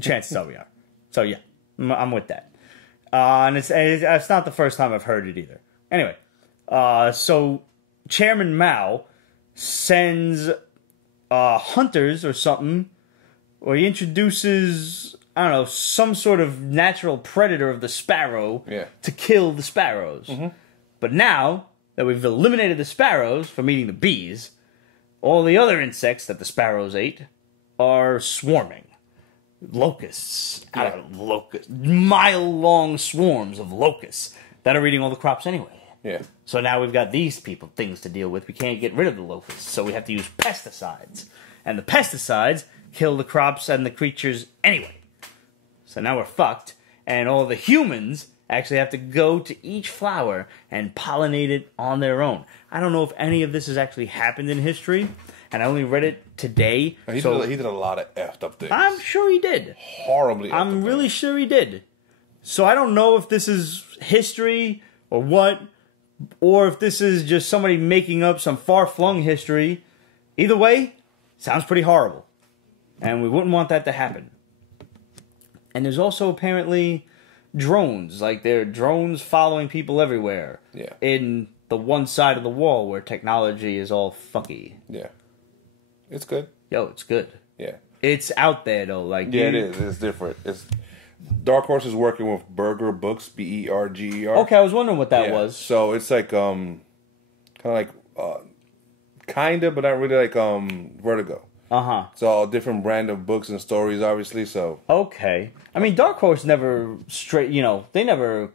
Chances are we are. So, yeah, I'm with that. And it's not the first time I've heard it either. Anyway, so Chairman Mao sends hunters or something, or he introduces, I don't know, some sort of natural predator of the sparrow to kill the sparrows. Mm-hmm. But now that we've eliminated the sparrows from eating the bees, all the other insects that the sparrows ate are swarming. Locusts, mile-long swarms of locusts that are eating all the crops anyway. Yeah. So now we've got these things to deal with. We can't get rid of the locusts, so we have to use pesticides. And the pesticides kill the crops and the creatures anyway. So now we're fucked, and all the humans actually have to go to each flower and pollinate it on their own. I don't know if any of this has actually happened in history, and I only read it today. He did a lot of effed up things. I'm sure he did. Horribly effed up. I'm really sure he did. So I don't know if this is history or what, or if this is just somebody making up some far-flung history. Either way, sounds pretty horrible. And we wouldn't want that to happen. And there's also apparently drones. Like, there are drones following people everywhere. Yeah. In the one side of the wall where technology is all fucky. Yeah. It's good. Yo, it's good. Yeah. It's out there, though. Like, yeah, it is. It's different. Dark Horse is working with Berger Books, Berger. Okay, I was wondering what that was. So it's like, kind of like, kinda, but not really like, Vertigo. Uh-huh. It's all different brand of books and stories, obviously, so. Okay. I mean, Dark Horse never they never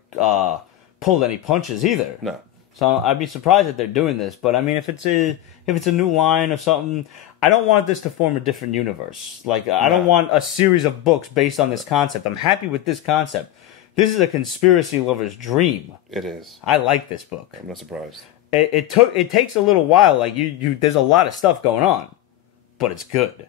pulled any punches either. No. So I'd be surprised that they're doing this, but I mean, if it's a new line or something, I don't want this to form a different universe. Like, I don't want a series of books based on this concept. I'm happy with this concept. This is a conspiracy lover's dream. It is. I like this book. I'm not surprised. It takes a little while. Like, there's a lot of stuff going on, but it's good.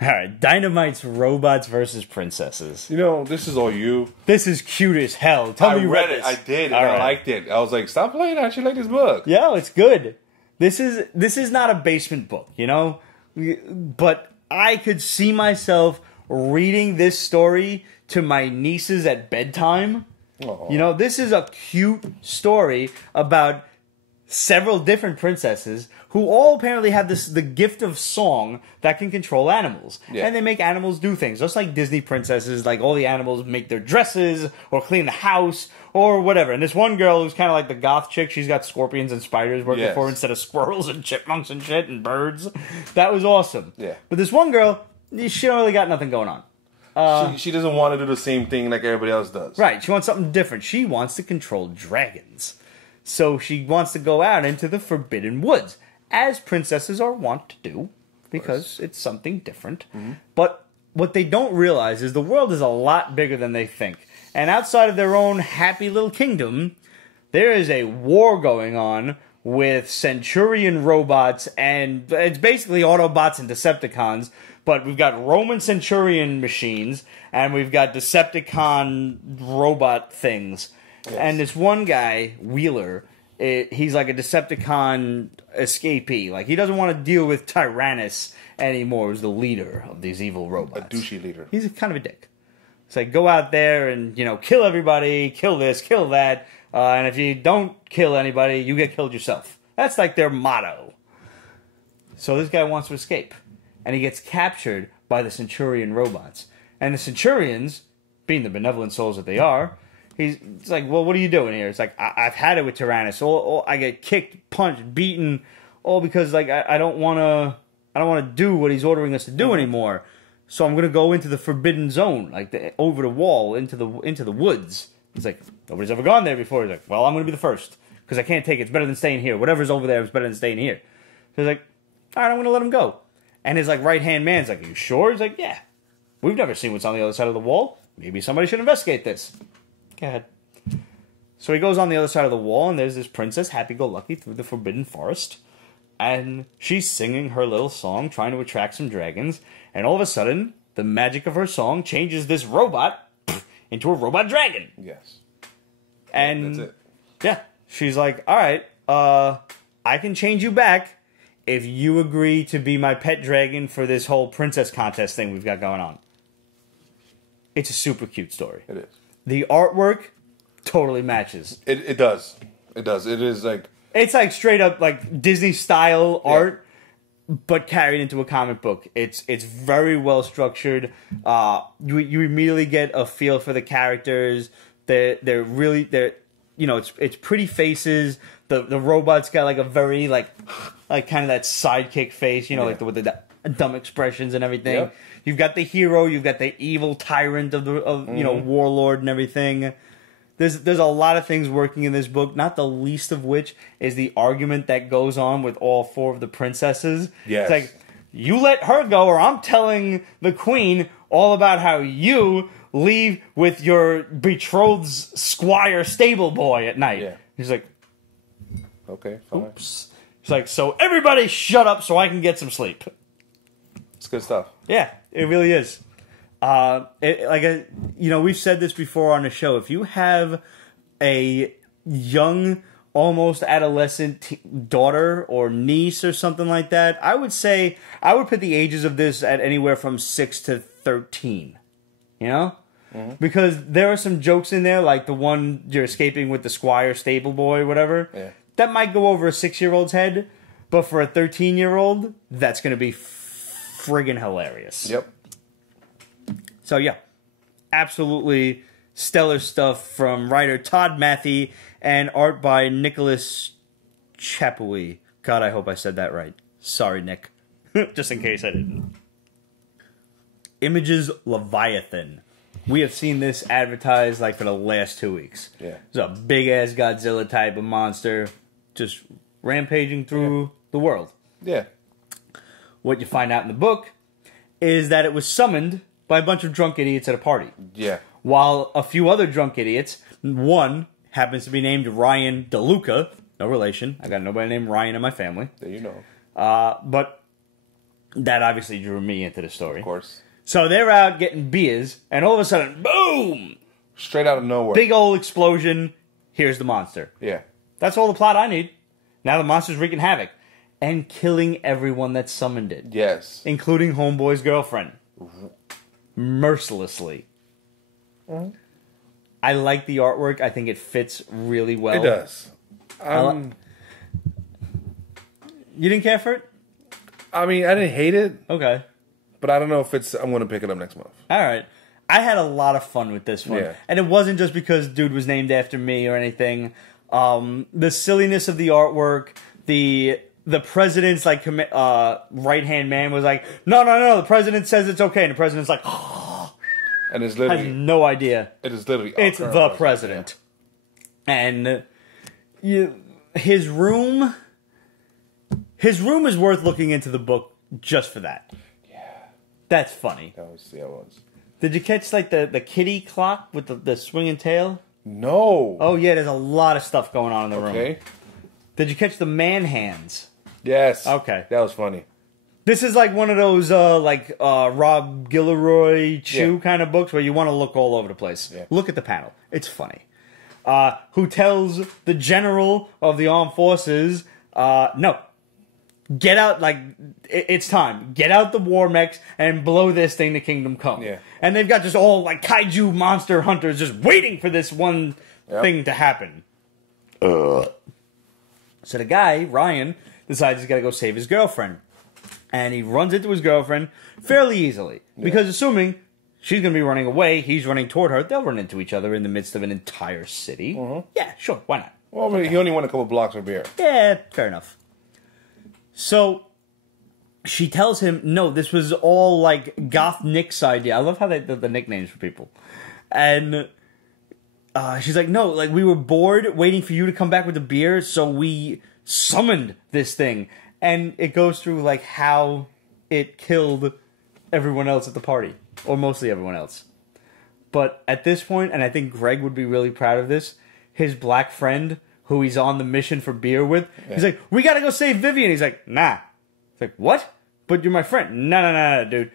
All right, Dynamite's robots versus princesses. You know, this is all you. This is cute as hell. Tell me you read it. I did, and I liked it. I was like, stop playing. I actually like this book. Yeah, it's good. This is not a basement book, you know? But I could see myself reading this story to my nieces at bedtime. Aww. You know, this is a cute story about several different princesses who all apparently have the gift of song that can control animals. Yeah. And they make animals do things. Just like Disney princesses, like all the animals make their dresses or clean the house or whatever. And this one girl who's kind of like the goth chick, she's got scorpions and spiders working for her instead of squirrels and chipmunks and shit and birds. That was awesome. Yeah. But this one girl, she don't really got nothing going on. She doesn't want to do the same thing like everybody else does. Right. She wants something different. She wants to control dragons. So she wants to go out into the Forbidden Woods, as princesses are wont to do, because it's something different. Mm-hmm. But what they don't realize is the world is a lot bigger than they think. And outside of their own happy little kingdom, there is a war going on with Centurion robots, and it's basically Autobots and Decepticons, but we've got Roman Centurion machines, and we've got Decepticon robot things. Yes. And this one guy, Wheeler, he's like a Decepticon escapee. Like, he doesn't want to deal with Tyrannus anymore as the leader of these evil robots. A douchey leader. He's kind of a dick. It's like, go out there and, you know, kill everybody, kill this, kill that, and if you don't kill anybody, you get killed yourself. That's like their motto. So this guy wants to escape, and he gets captured by the Centurion robots. And the Centurions, being the benevolent souls that they are, he's like, well, what are you doing here? It's like, I've had it with Tyrannus. I get kicked, punched, beaten, all because like I don't want to do what he's ordering us to do anymore. So I'm gonna go into the Forbidden Zone, like over the wall into the woods. He's like, nobody's ever gone there before. He's like, well, I'm gonna be the first because I can't take it. It's better than staying here. Whatever's over there is better than staying here. So he's like, all right, I'm gonna let him go. And his like right hand man's like, are you sure? He's like, yeah. We've never seen what's on the other side of the wall. Maybe somebody should investigate this. Go ahead. So he goes on the other side of the wall, and there's this princess, happy-go-lucky, through the forbidden forest. And she's singing her little song, trying to attract some dragons. And all of a sudden, the magic of her song changes this robot into a robot dragon. Yes. And that's it. Yeah, she's like, all right, I can change you back if you agree to be my pet dragon for this whole princess contest thing we've got going on. It's a super cute story. It is. The artwork totally matches. It does. It does. It is like... It's like straight up like Disney style art, but carried into a comic book. It's very well structured. You immediately get a feel for the characters. They're you know, it's pretty faces. The robot's got like a very like kind of that sidekick face, you know, like with the dumb expressions and everything. Yep. You've got the hero, you've got the evil tyrant of you know, warlord and everything. There's a lot of things working in this book, not the least of which is the argument that goes on with all four of the princesses. Yes. It's like, you let her go or I'm telling the queen all about how you leave with your betrothed's squire stable boy at night. Yeah. He's like, okay, fine. Oops. He's like, so everybody shut up so I can get some sleep. It's good stuff. Yeah, it really is. You know, we've said this before on the show. If you have a young, almost adolescent daughter or niece or something like that, I would say I would put the ages of this at anywhere from 6 to 13. You know? Mm-hmm. Because there are some jokes in there, like the one you're escaping with the squire stable boy, whatever. Yeah. That might go over a 6-year-old's head, but for a 13-year-old, that's going to be friggin' hilarious. Yep. So yeah, absolutely stellar stuff from writer Todd Matthey and art by Nicholas Chapuis. God, I hope I said that right. Sorry, Nick. Just in case I didn't. Images Leviathan. We have seen this advertised like for the last 2 weeks. Yeah. It's a big-ass Godzilla type of monster just rampaging through the world. Yeah. What you find out in the book is that it was summoned by a bunch of drunk idiots at a party. Yeah. While a few other drunk idiots, one happens to be named Ryan DeLuca, no relation. I got nobody named Ryan in my family. There you know. But that obviously drew me into the story. Of course. So they're out getting beers, and all of a sudden, boom! Straight out of nowhere. Big old explosion. Here's the monster. Yeah. That's all the plot I need. Now the monster's wreaking havoc. And killing everyone that summoned it. Yes. Including Homeboy's girlfriend. Mercilessly. Mm-hmm. I like the artwork. I think it fits really well. It does. You didn't care for it? I mean, I didn't hate it. Okay. But I don't know if I'm going to pick it up next month. All right. I had a lot of fun with this one. Yeah. And it wasn't just because dude was named after me or anything. The silliness of the artwork, the president's like right-hand man was like, no, the president says it's okay. And the president's like, and it's literally... has no idea. It is literally... It's the president. Yeah. And his room is worth looking into the book just for that. Yeah. That's funny. That was. Did you catch like the kitty clock with the swinging tail? No. Oh yeah, there's a lot of stuff going on in the room. Okay. Did you catch the man hands? Yes. Okay. That was funny. This is like one of those Rob Gilroy Chew kind of books where you want to look all over the place. Yeah. Look at the panel. It's funny. Who tells the general of the armed forces, no, get out, like, it's time. Get out the war mechs and blow this thing to Kingdom Come. Yeah. And they've got just all, like, kaiju monster hunters just waiting for this one thing to happen. So the guy, Ryan, decides he's got to go save his girlfriend. And he runs into his girlfriend fairly easily. Because assuming she's going to be running away, he's running toward her, they'll run into each other in the midst of an entire city. Mm-hmm. Yeah, sure, why not? Well, he only went a couple blocks from here. Yeah, fair enough. So, she tells him, no, this was all, like, Goth Nick's idea. I love how they the nicknames for people. And she's like, no, like, we were bored waiting for you to come back with the beer, so we summoned this thing. And it goes through, like, how it killed everyone else at the party. Or mostly everyone else. But at this point, and I think Greg would be really proud of this, his black friend, who he's on the mission for beer with, he's like, we gotta go save Vivian. He's like, nah. It's like, what? But you're my friend. No, dude.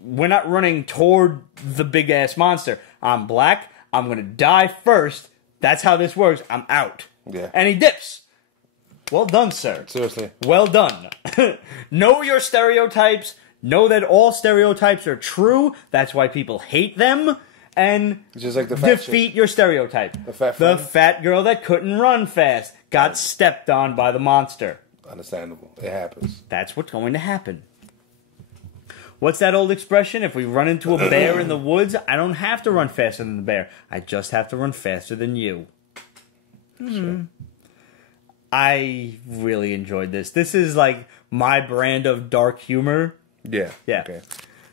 We're not running toward the big-ass monster. I'm black. I'm gonna die first. That's how this works. I'm out. Yeah. And he dips. Well done, sir. Seriously. Well done. Know your stereotypes. Know that all stereotypes are true. That's why people hate them. And just like the fat defeat your stereotype. The fat girl that couldn't run fast got stepped on by the monster. Understandable. It happens. That's what's going to happen. What's that old expression? If we run into a bear in the woods, I don't have to run faster than the bear. I just have to run faster than you. Sure. I really enjoyed this. This is like my brand of dark humor. Yeah. Okay.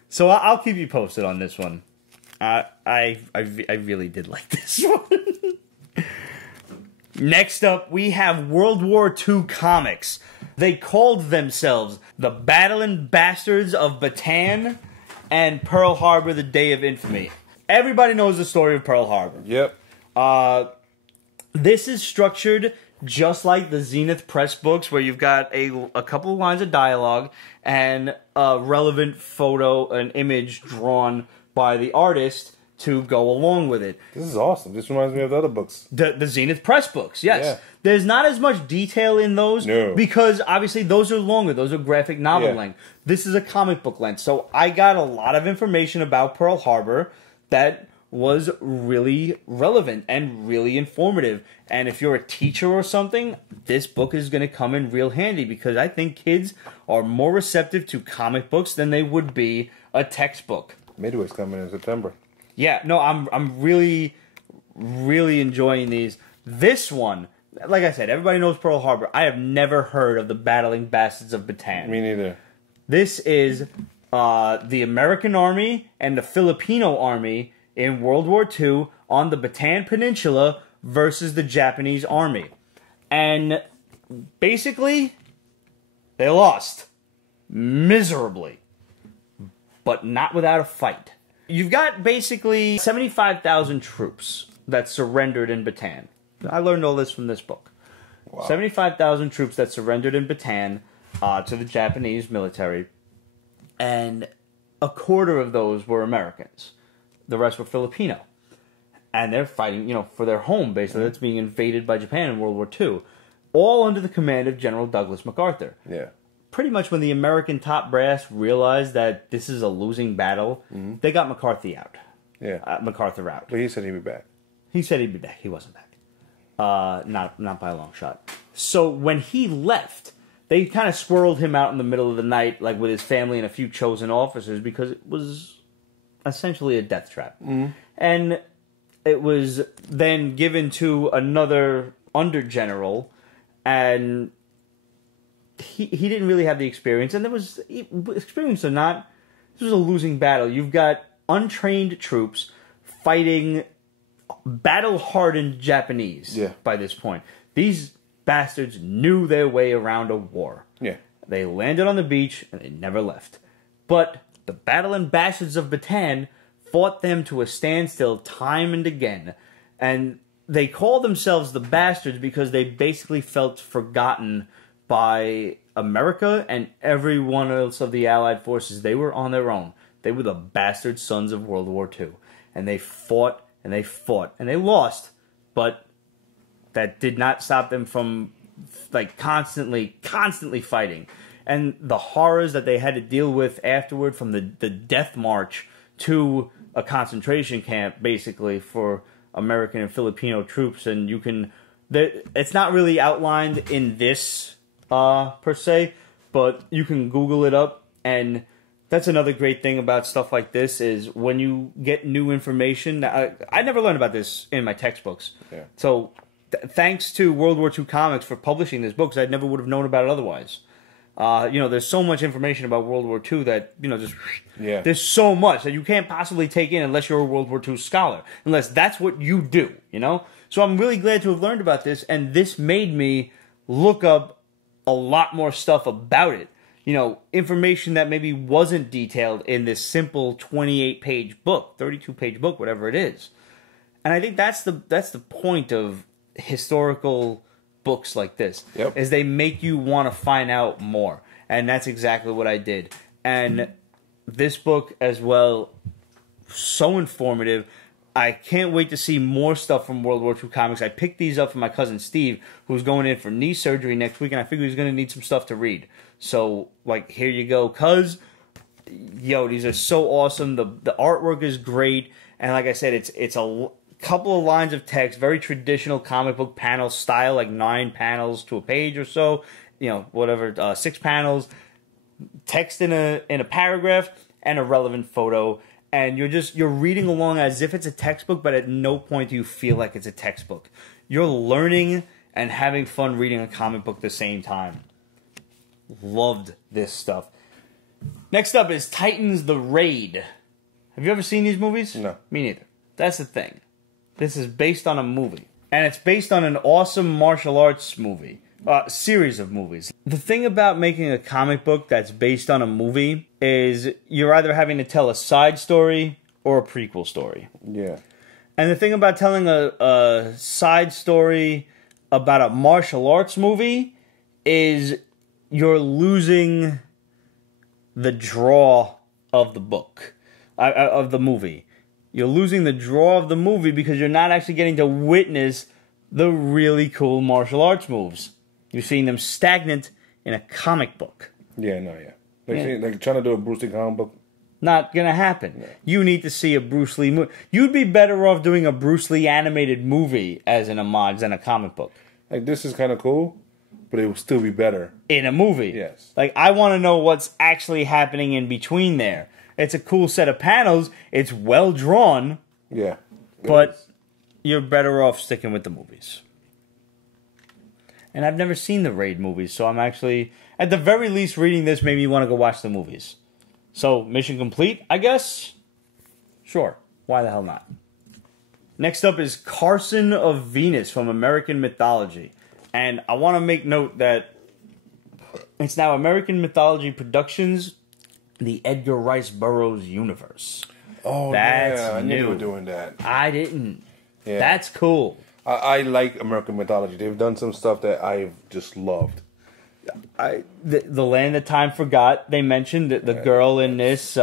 So I'll keep you posted on this one. I really did like this one. Next up, we have World War II Comix. They called themselves the Battling Bastards of Bataan and Pearl Harbor, the Day of Infamy. Everybody knows the story of Pearl Harbor. Yep. This is structured just like the Zenith Press books, where you've got a couple of lines of dialogue and a relevant photo, an image drawn by the artist to go along with it. This is awesome. This reminds me of the other books. The Zenith Press books, yes. Yeah. There's not as much detail in those because obviously those are longer. Those are graphic novel length. This is a comic book length. So I got a lot of information about Pearl Harbor that was really relevant and really informative. And if you're a teacher or something, this book is going to come in real handy, because I think kids are more receptive to comic books than they would be a textbook. Midway's coming in September. Yeah, no, I'm really enjoying these. This one, like I said, everybody knows Pearl Harbor. I have never heard of the Battling Bastards of Bataan. Me neither. This is the American Army and the Filipino Army in World War II on the Bataan Peninsula versus the Japanese Army. And basically, they lost miserably, but not without a fight. You've got basically 75,000 troops that surrendered in Bataan. I learned all this from this book. Wow. 75,000 troops that surrendered in Bataan to the Japanese military, and a quarter of those were Americans. The rest were Filipino. And they're fighting, for their home, basically, that's being invaded by Japan in World War II. All under the command of General Douglas MacArthur. Yeah. Pretty much when the American top brass realized that this is a losing battle, they got McCarthy out. Yeah. MacArthur out. But he said he'd be back. He said he'd be back. He wasn't back. Not by a long shot. So when he left, they kind of swirled him out in the middle of the night, like with his family and a few chosen officers, because it was essentially a death trap. And it was then given to another undergeneral, and he didn't really have the experience. And there was, experience or not, this was a losing battle. You've got untrained troops fighting battle-hardened Japanese by this point. These bastards knew their way around a war. Yeah. They landed on the beach, and they never left. But the Battling Bastards of Bataan fought them to a standstill time and again. And they called themselves the Bastards because they basically felt forgotten by America and everyone else of the Allied forces. They were on their own. They were the bastard sons of World War II. And they fought, and they fought, and they lost. But that did not stop them from constantly fighting. And the horrors that they had to deal with afterward, from the death march to a concentration camp, basically, for American and Filipino troops. And you can... It's not really outlined in this, per se, but you can Google it up. And that's another great thing about stuff like this, is when you get new information. I never learned about this in my textbooks. Yeah. So thanks to World War II Comix for publishing this book, because I never would have known about it otherwise. There's so much information about World War II that, there's so much that you can't possibly take in unless you're a World War II scholar, unless that's what you do, So I'm really glad to have learned about this, and this made me look up a lot more stuff about it. you know, information that maybe wasn't detailed in this simple 28-page book, 32-page book, whatever it is. And I think that's the point of historical books like this, is they make you want to find out more. And that's exactly what I did. And this book as well, so informative. I can't wait to see more stuff from World War II Comics. I picked these up from my cousin Steve, who's going in for knee surgery next week, and I figured he's going to need some stuff to read. So, like, here you go, cuz, yo, these are so awesome. The artwork is great, and like I said, it's a couple of lines of text, very traditional comic book panel style, like 9 panels to a page or so, you know, whatever, 6 panels, text in a paragraph, and a relevant photo. And you're reading along as if it's a textbook, but at no point do you feel like it's a textbook. You're learning and having fun reading a comic book at the same time. Loved this stuff. Next up is Titans the Raid. Have you ever seen these movies? No. Me neither. That's the thing. This is based on a movie. And it's based on an awesome martial arts movie. Series of movies. The thing about making a comic book that's based on a movie is you're either having to tell a side story or a prequel story. Yeah. And the thing about telling a side story about a martial arts movie is you're losing the draw of the book, of the movie. You're losing the draw of the movie because you're not actually getting to witness the really cool martial arts moves. You're seeing them stagnant in a comic book. Yeah, no, yeah. Like trying to do a Bruce Lee comic book. Not gonna happen. Yeah. You need to see a Bruce Lee movie. You'd be better off doing a Bruce Lee animated movie as an homage than a comic book. Like, this is kind of cool, but it will still be better in a movie. Yes. Like, I want to know what's actually happening in between there. It's a cool set of panels. It's well drawn. Yeah. But you're better off sticking with the movies. And I've never seen the Raid movies, so I'm actually, at the very least, reading this made me want to go watch the movies. So, mission complete, I guess? Sure. Why the hell not? Next up is Carson of Venus from American Mythology. And I want to make note that it's now American Mythology Productions, the Edgar Rice Burroughs universe. Oh, that's yeah, I knew you new. were doing that. I didn't. Yeah. That's cool. I like American Mythology. They've done some stuff that I've just loved. The Land That Time Forgot, they mentioned that the girl in this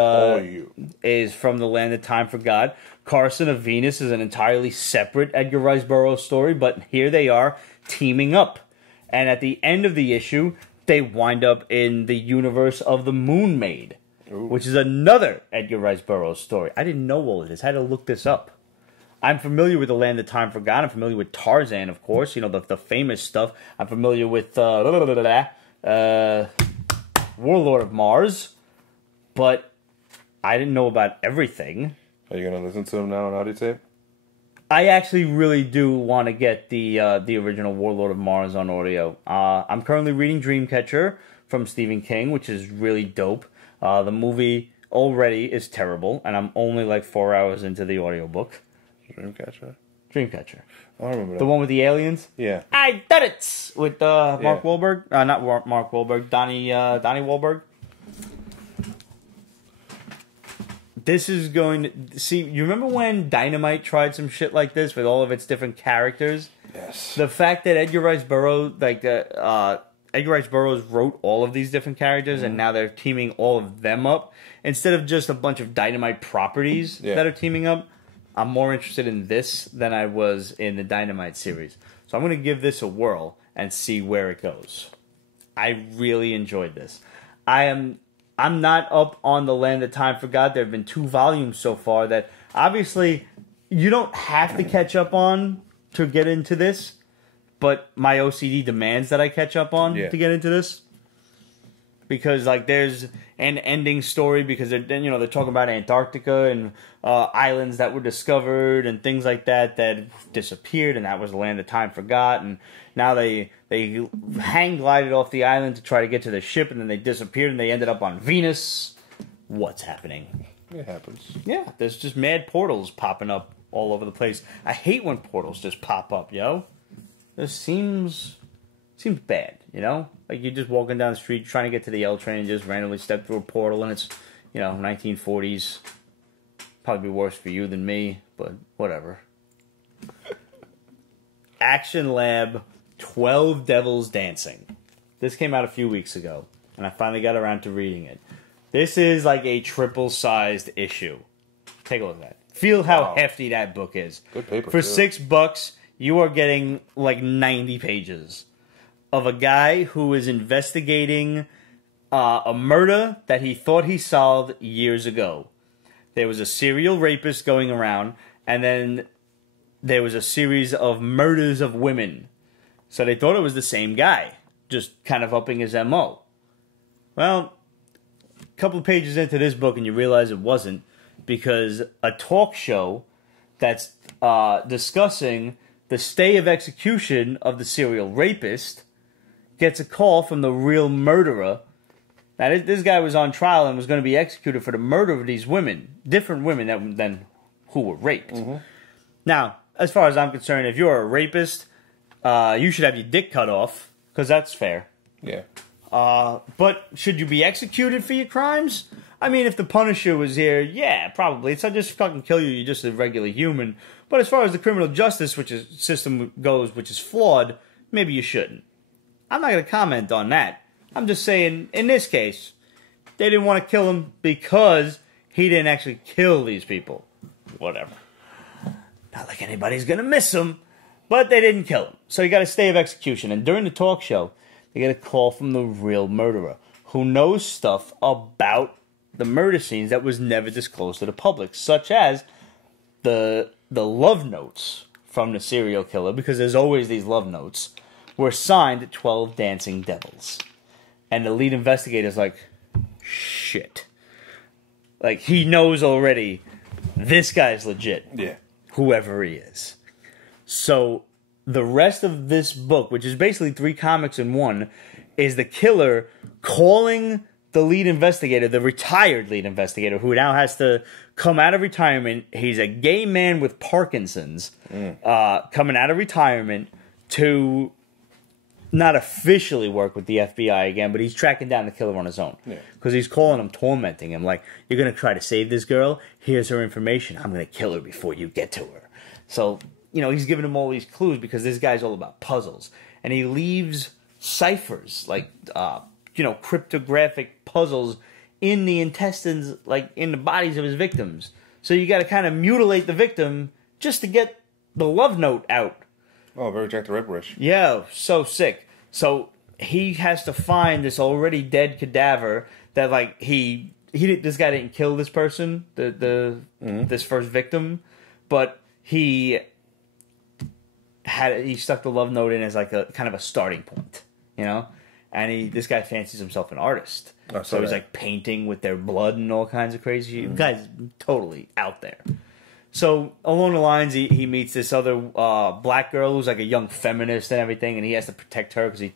is from the Land That Time Forgot. Carson of Venus is an entirely separate Edgar Rice Burroughs story, but here they are teaming up. And at the end of the issue, they wind up in the universe of the Moon Maid, which is another Edgar Rice Burroughs story. I didn't know all of this. I had to look this up. I'm familiar with The Land That Time Forgot. I'm familiar with Tarzan, of course. You know, the famous stuff. I'm familiar with Warlord of Mars. But I didn't know about everything. Are you going to listen to them now on audio tape? I actually really do want to get the original Warlord of Mars on audio. I'm currently reading Dreamcatcher from Stephen King, which is really dope. The movie already is terrible, and I'm only like 4 hours into the audiobook. Dreamcatcher? Dreamcatcher. I remember that. The one with the aliens? Yeah. I did it! With Mark Wahlberg. Not Mark Wahlberg. Donnie Wahlberg. This is going to... See, you remember when Dynamite tried some shit like this with all of its different characters? Yes. The fact that Edgar Rice Burroughs... Edgar Rice Burroughs wrote all of these different characters, and now they're teaming all of them up. Instead of just a bunch of Dynamite properties that are teaming up, I'm more interested in this than I was in the Dynamite series. So I'm going to give this a whirl and see where it goes. I really enjoyed this. I'm not up on The Land That Time Forgot. There have been 2 volumes so far that obviously you don't have to catch up on to get into this, but my OCD demands that I catch up on to get into this. Because like there's an ending story because they're talking about Antarctica and islands that were discovered and things like that disappeared, and that was the Land That Time Forgot, and now they hang glided off the island to try to get to the ship, and then they disappeared and they ended up on Venus. What's happening? It happens. Yeah, there's just mad portals popping up all over the place. I hate when portals just pop up, yo. This seems bad, you know? Like, you're just walking down the street trying to get to the L train and just randomly step through a portal, and it's, 1940s. Probably be worse for you than me, but whatever. Action Lab 12 Devils Dancing. This came out a few weeks ago, and I finally got around to reading it. This is like a triple-sized issue. Take a look at that. Feel how hefty that book is. Good paper, For too. $6, you are getting like 90 pages of a guy who is investigating a murder that he thought he solved years ago. There was a serial rapist going around, and then there was a series of murders of women. So they thought it was the same guy, just kind of upping his MO. Well, a couple of pages into this book and you realize it wasn't, because a talk show that's discussing the stay of execution of the serial rapist gets a call from the real murderer. Now, this guy was on trial and was going to be executed for the murder of these women, different women than who were raped. Mm-hmm. Now, as far as I'm concerned, if you're a rapist, you should have your dick cut off, because that's fair. Yeah. But should you be executed for your crimes? I mean, if the Punisher was here, yeah, probably. It's not just fucking kill you, you're just a regular human. But as far as the criminal justice system goes, which is flawed, maybe you shouldn't. I'm not going to comment on that. I'm just saying, in this case, they didn't want to kill him because he didn't actually kill these people. Whatever. Not like anybody's going to miss him, but they didn't kill him. So he got a stay of execution. And during the talk show, they get a call from the real murderer who knows stuff about the murder scenes that was never disclosed to the public, such as the love notes from the serial killer, because there's always these love notes, were signed 12 Dancing Devils. And the lead investigator's like, shit. Like, he knows already this guy's legit. Yeah. Whoever he is. So, the rest of this book, which is basically 3 comics in one, is the killer calling the lead investigator, the retired lead investigator, who now has to come out of retirement. He's a gay man with Parkinson's, coming out of retirement to not officially work with the FBI again, but he's tracking down the killer on his own. Because he's calling him, tormenting him, like, you're going to try to save this girl? Here's her information. I'm going to kill her before you get to her. So, he's giving him all these clues because this guy's all about puzzles. And he leaves ciphers, like, cryptographic puzzles in the intestines, like, in the bodies of his victims. So you got to kind of mutilate the victim just to get the love note out. Oh, very Jack the Ripperish. Yeah, so sick. So he has to find this already dead cadaver that, like, this guy didn't kill this person, this first victim, but he stuck the love note in as like a kind of a starting point, And this guy fancies himself an artist, so he's like painting with their blood and all kinds of crazy. The guy's totally out there. So, along the lines, he meets this other black girl who's like a young feminist and everything, and he has to protect her because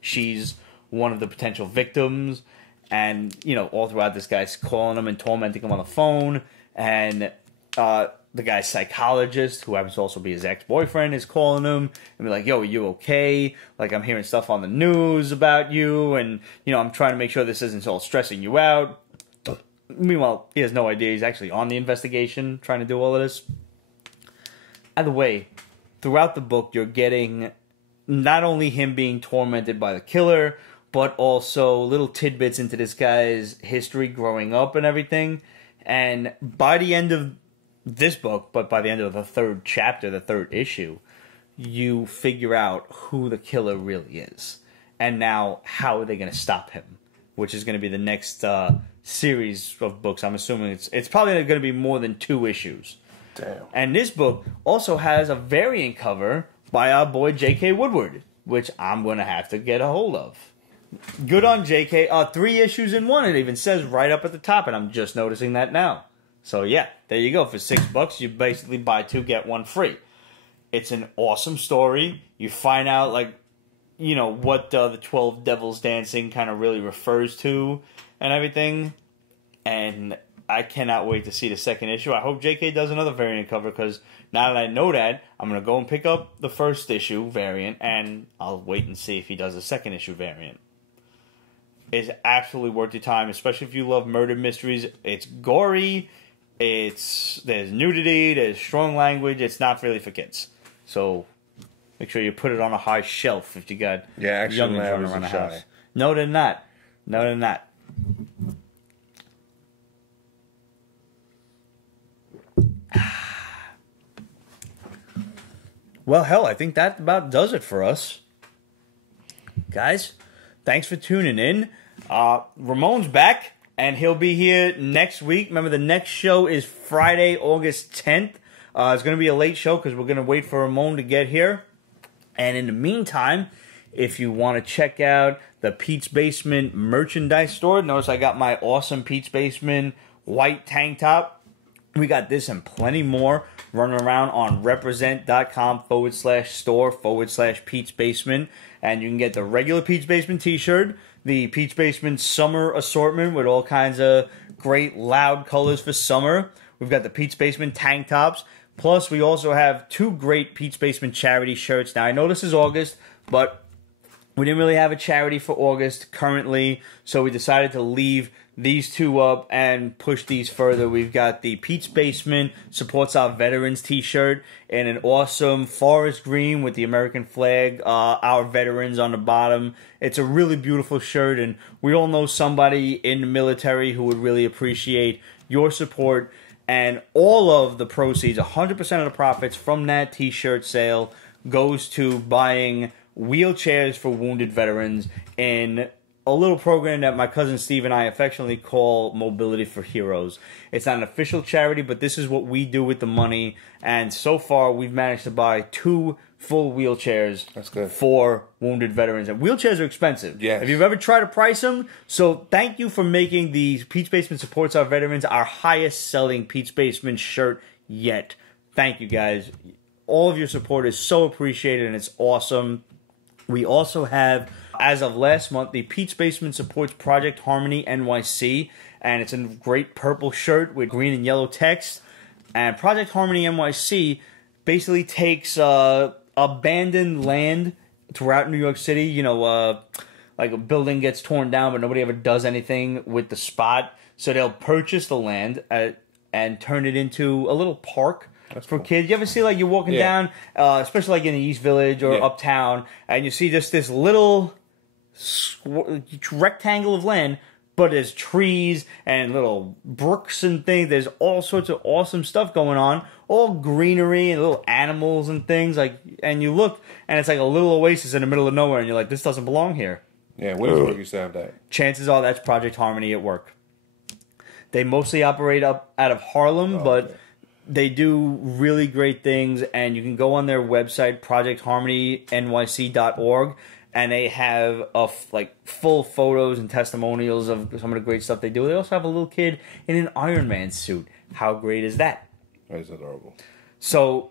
she's one of the potential victims. And, all throughout, this guy's calling him and tormenting him on the phone. And the guy's psychologist, who happens to also be his ex-boyfriend, is calling him and be like, yo, are you okay? Like, I'm hearing stuff on the news about you, and, I'm trying to make sure this isn't all stressing you out. Meanwhile, he has no idea he's actually on the investigation, trying to do all of this. Either way, throughout the book, you're getting not only him being tormented by the killer, but also little tidbits into this guy's history growing up and everything. And by the end of this book, but by the end of the 3rd chapter, the 3rd issue, you figure out who the killer really is. And now, how are they going to stop him? Which is going to be the next series of books. I'm assuming it's probably going to be more than 2 issues. Damn. And this book also has a variant cover by our boy J.K. Woodward, which I'm going to have to get a hold of. Good on J.K. 3 issues in one. It even says right up at the top, and I'm just noticing that now. So yeah, there you go. For $6, you basically buy 2, get 1 free. It's an awesome story. You find out, like, what the 12 Devils Dancing kind of really refers to and everything. And I cannot wait to see the 2nd issue. I hope JK does another variant cover, because now that I know that, I'm going to go and pick up the 1st issue variant, and I'll wait and see if he does a 2nd issue variant. is absolutely worth your time, especially if you love murder mysteries. It's gory, there's nudity, there's strong language. It's not really for kids. So make sure you put it on a high shelf if you got action youngins running around the house. No, they're not. No, they're not. Well, hell, I think that about does it for us. Guys, thanks for tuning in. Ramon's back, and he'll be here next week. Remember, the next show is Friday, August 10th. It's going to be a late show because we're going to wait for Ramon to get here. And in the meantime, if you want to check out the Pete's Basement merchandise store, notice I got my awesome Pete's Basement white tank top. We got this and plenty more running around on represent.com/store/Pete's Basement. And you can get the regular Pete's Basement t-shirt, the Pete's Basement summer assortment with all kinds of great loud colors for summer. We've got the Pete's Basement tank tops. Plus, we also have 2 great Pete's Basement charity shirts. Now, I know this is August, but we didn't really have a charity for August currently, so we decided to leave these 2 up and push these further. We've got the Pete's Basement Supports Our Veterans t-shirt in an awesome forest green with the American flag, our veterans on the bottom. It's a really beautiful shirt, and we all know somebody in the military who would really appreciate your support. And all of the proceeds, 100% of the profits from that t-shirt sale goes to buying wheelchairs for wounded veterans in a little program that my cousin Steve and I affectionately call Mobility for Heroes. It's not an official charity, but this is what we do with the money. And so far, we've managed to buy 2 full wheelchairs for wounded veterans. And wheelchairs are expensive. Yes. If you've ever tried to price them, so thank you for making the Pete's Basement Supports Our Veterans our highest selling Pete's Basement shirt yet. Thank you, guys. All of your support is so appreciated, and it's awesome. We also have, as of last month, the Pete's Basement supports Project Harmony NYC, and it's a great purple shirt with green and yellow text. And Project Harmony NYC basically takes abandoned land throughout New York City. You know, like a building gets torn down, but nobody ever does anything with the spot. So they'll purchase the land and turn it into a little park. That's for cool. Kids. You ever see, like, you're walking down, especially like in the East Village or uptown, and you see just this little rectangle of land, but there's trees and little brooks and things. There's all sorts of awesome stuff going on, all greenery and little animals and things. Like, and you look, and it's like a little oasis in the middle of nowhere, and you're like, this doesn't belong here. Yeah, Williamsburg used to have that. Chances are that's Project Harmony at work. They mostly operate up out of Harlem, but they do really great things, and you can go on their website, projectharmonynyc.org, and they have full photos and testimonials of some of the great stuff they do. They also have a little kid in an Iron Man suit. How great is that? That is adorable. So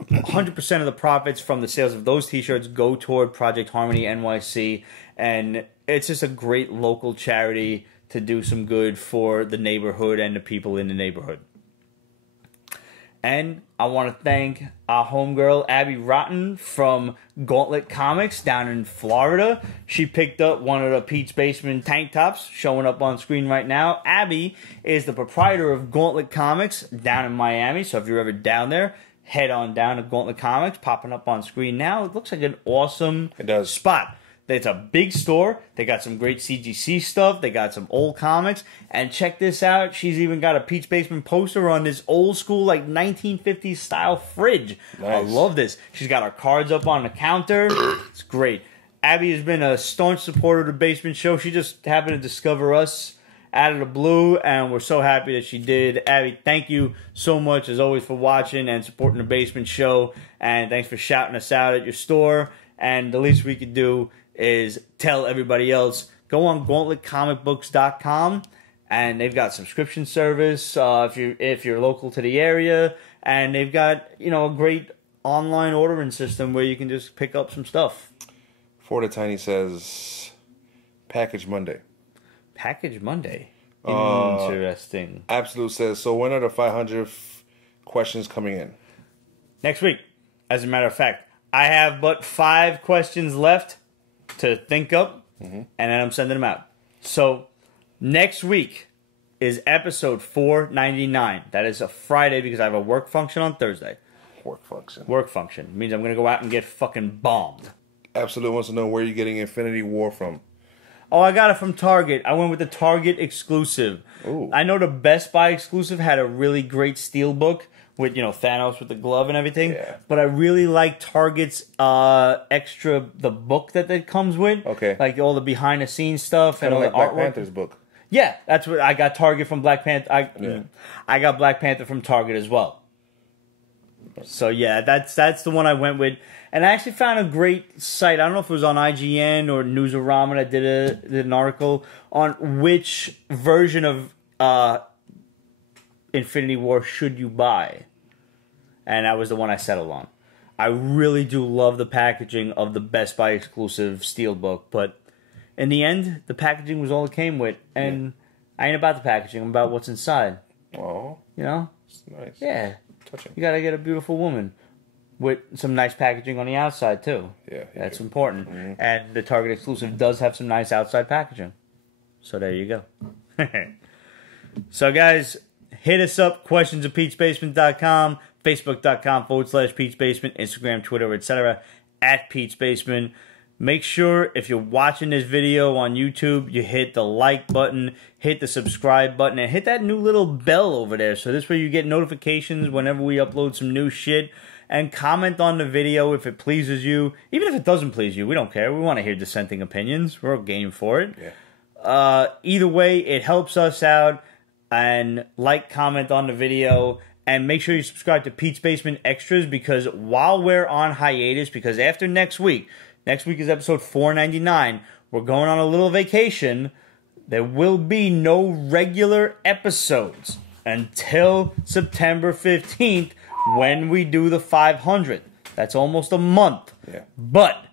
100% of the profits from the sales of those t-shirts go toward Project Harmony NYC, and it's just a great local charity to do some good for the neighborhood and the people in the neighborhood. And I want to thank our homegirl, Abby Rotten from Gauntlet Comics down in Florida. She picked up one of the Pete's Basement tank tops showing up on screen right now. Abby is the proprietor of Gauntlet Comics down in Miami. So if you're ever down there, head on down to Gauntlet Comics, popping up on screen now. It looks like an awesome spot. It's a big store. They got some great CGC stuff. They got some old comics. And check this out. She's even got a Pete's Basement poster on this old school, like, 1950s style fridge. Nice. I love this. She's got her cards up on the counter. It's great. Abby has been a staunch supporter of the Basement Show. She just happened to discover us out of the blue, and we're so happy that she did. Abby, thank you so much, as always, for watching and supporting the Basement Show. And thanks for shouting us out at your store. And the least we could do is tell everybody else, go on gauntletcomicbooks.com, and they've got subscription service if you're local to the area, and they've got, you know, a great online ordering system where you can just pick up some stuff. For the Tiny says Package Monday. Package Monday. Interesting. Absolute says, so when are the 500 questions coming in? Next week. As a matter of fact, I have but 5 questions left to think up, and then I'm sending them out. So, next week is episode 499. That is a Friday because I have a work function on Thursday. Work function. Work function. It means I'm going to go out and get fucking bombed. Absolute wants to know where you're getting Infinity War from. Oh, I got it from Target. I went with the Target exclusive. Ooh. I know the Best Buy exclusive had a really great steelbook with, Thanos with the glove and everything. Yeah. But I really like Target's extra, the book that comes with. Okay. Like all the behind the scenes stuff Kind and of all like the Black artwork. Panther's book. Yeah, that's what I got. Target from Black Panther. I got Black Panther from Target as well. So yeah, that's the one I went with, and I actually found a great site. I don't know if it was on IGN or Newsarama that did an article on which version of Infinity War should you buy, and that was the one I settled on. I really do love the packaging of the Best Buy exclusive steelbook, but in the end, the packaging was all it came with, and I ain't about the packaging. I'm about what's inside. Oh, It's nice. Yeah. Touching. You gotta get a beautiful woman with some nice packaging on the outside too. Yeah, that's important. Mm-hmm. And the Target exclusive does have some nice outside packaging. So there you go. So guys, hit us up, questions at Pete'sBasement.com, Facebook.com/Pete'sBasement, Instagram, Twitter, etc. at Pete's Basement. Make sure if you're watching this video on YouTube, you hit the like button, hit the subscribe button, and hit that new little bell over there. So this way you get notifications whenever we upload some new shit. And comment on the video if it pleases you. Even if it doesn't please you, we don't care. We want to hear dissenting opinions. We're game for it. Yeah. Either way, it helps us out. And like, comment on the video. And make sure you subscribe to Pete's Basement Extras, because while we're on hiatus, because after next week is episode 499, we're going on a little vacation. There will be no regular episodes until September 15th when we do the 500th. That's almost a month. Yeah. But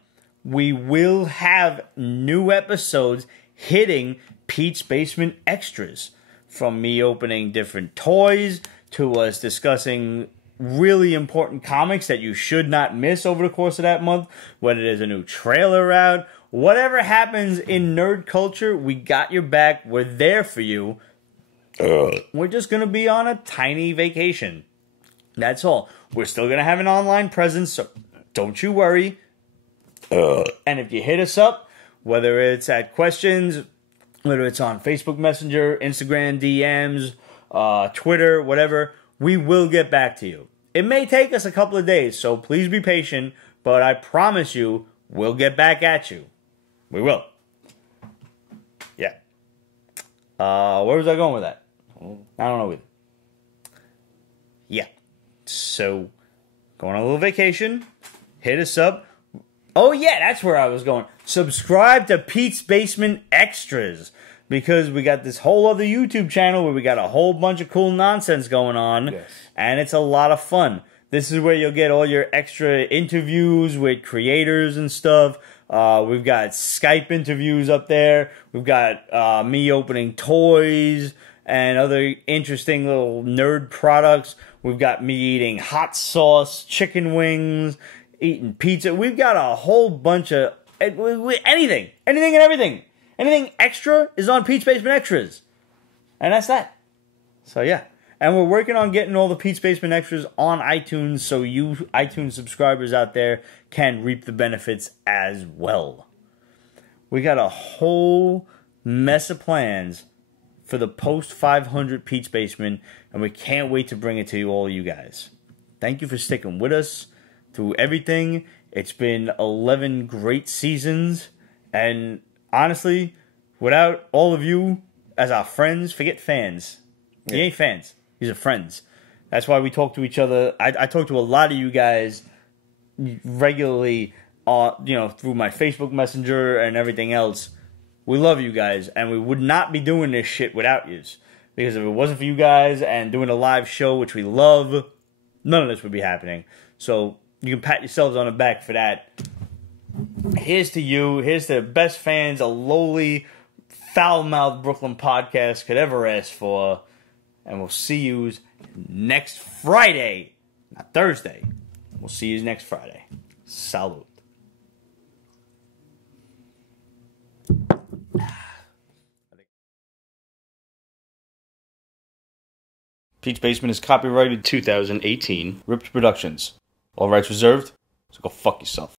we will have new episodes hitting Pete's Basement Extras. From me opening different toys to us discussing really important comics that you should not miss over the course of that month, whether there's a new trailer out, whatever happens in nerd culture, we got your back. We're there for you. We're just going to be on a tiny vacation. That's all. We're still going to have an online presence, so don't you worry. And if you hit us up, whether it's at questions, whether it's on Facebook Messenger, Instagram DMs, Twitter, whatever, we will get back to you. It may take us a couple of days, so please be patient, but I promise you, we'll get back at you. We will. Yeah. Where was I going with that? I don't know either. Yeah. So, going on a little vacation, hit us up. Oh yeah, that's where I was going. Subscribe to Pete's Basement Extras, because we got this whole other YouTube channel where we got a whole bunch of cool nonsense going on. Yes. And it's a lot of fun. This is where you'll get all your extra interviews with creators and stuff. We've got Skype interviews up there. We've got me opening toys and other interesting little nerd products. We've got me eating hot sauce, chicken wings, eating pizza. We've got a whole bunch of anything and everything. Anything extra is on Pete's Basement Extras. And that's that. So yeah. And we're working on getting all the Pete's Basement Extras on iTunes, so you iTunes subscribers out there can reap the benefits as well. We got a whole mess of plans for the post-500 Pete's Basement, and we can't wait to bring it to you all, you guys. Thank you for sticking with us through everything. It's been 11 great seasons, and honestly, without all of you as our friends, forget fans. You ain't fans. These are friends. That's why we talk to each other. I talk to a lot of you guys regularly, through my Facebook Messenger and everything else. We love you guys, and we would not be doing this shit without you. Because if it wasn't for you guys and doing a live show, which we love, none of this would be happening. So you can pat yourselves on the back for that. Here's to you. Here's to the best fans a lowly, foul-mouthed Brooklyn podcast could ever ask for. And we'll see you next Friday. Not Thursday. We'll see you next Friday. Salud. Pete's Basement is copyrighted 2018. Ripped Productions. All rights reserved. So go fuck yourself.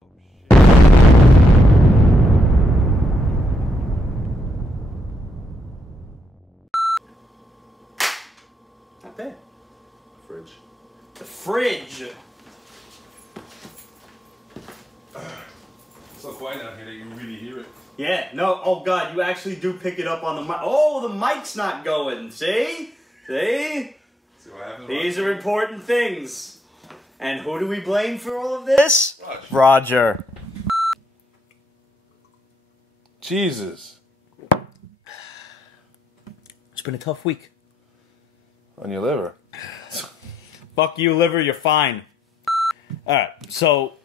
Not there. Fridge. The fridge. It's so quiet out here that you can really hear it. Yeah, no, oh god, you actually do pick it up on the mic. Oh, the mic's not going, see? See? See what happens? These are important things. And who do we blame for all of this? Roger. Jesus. It's been a tough week. On your liver. Fuck you, liver, you're fine. Alright, so...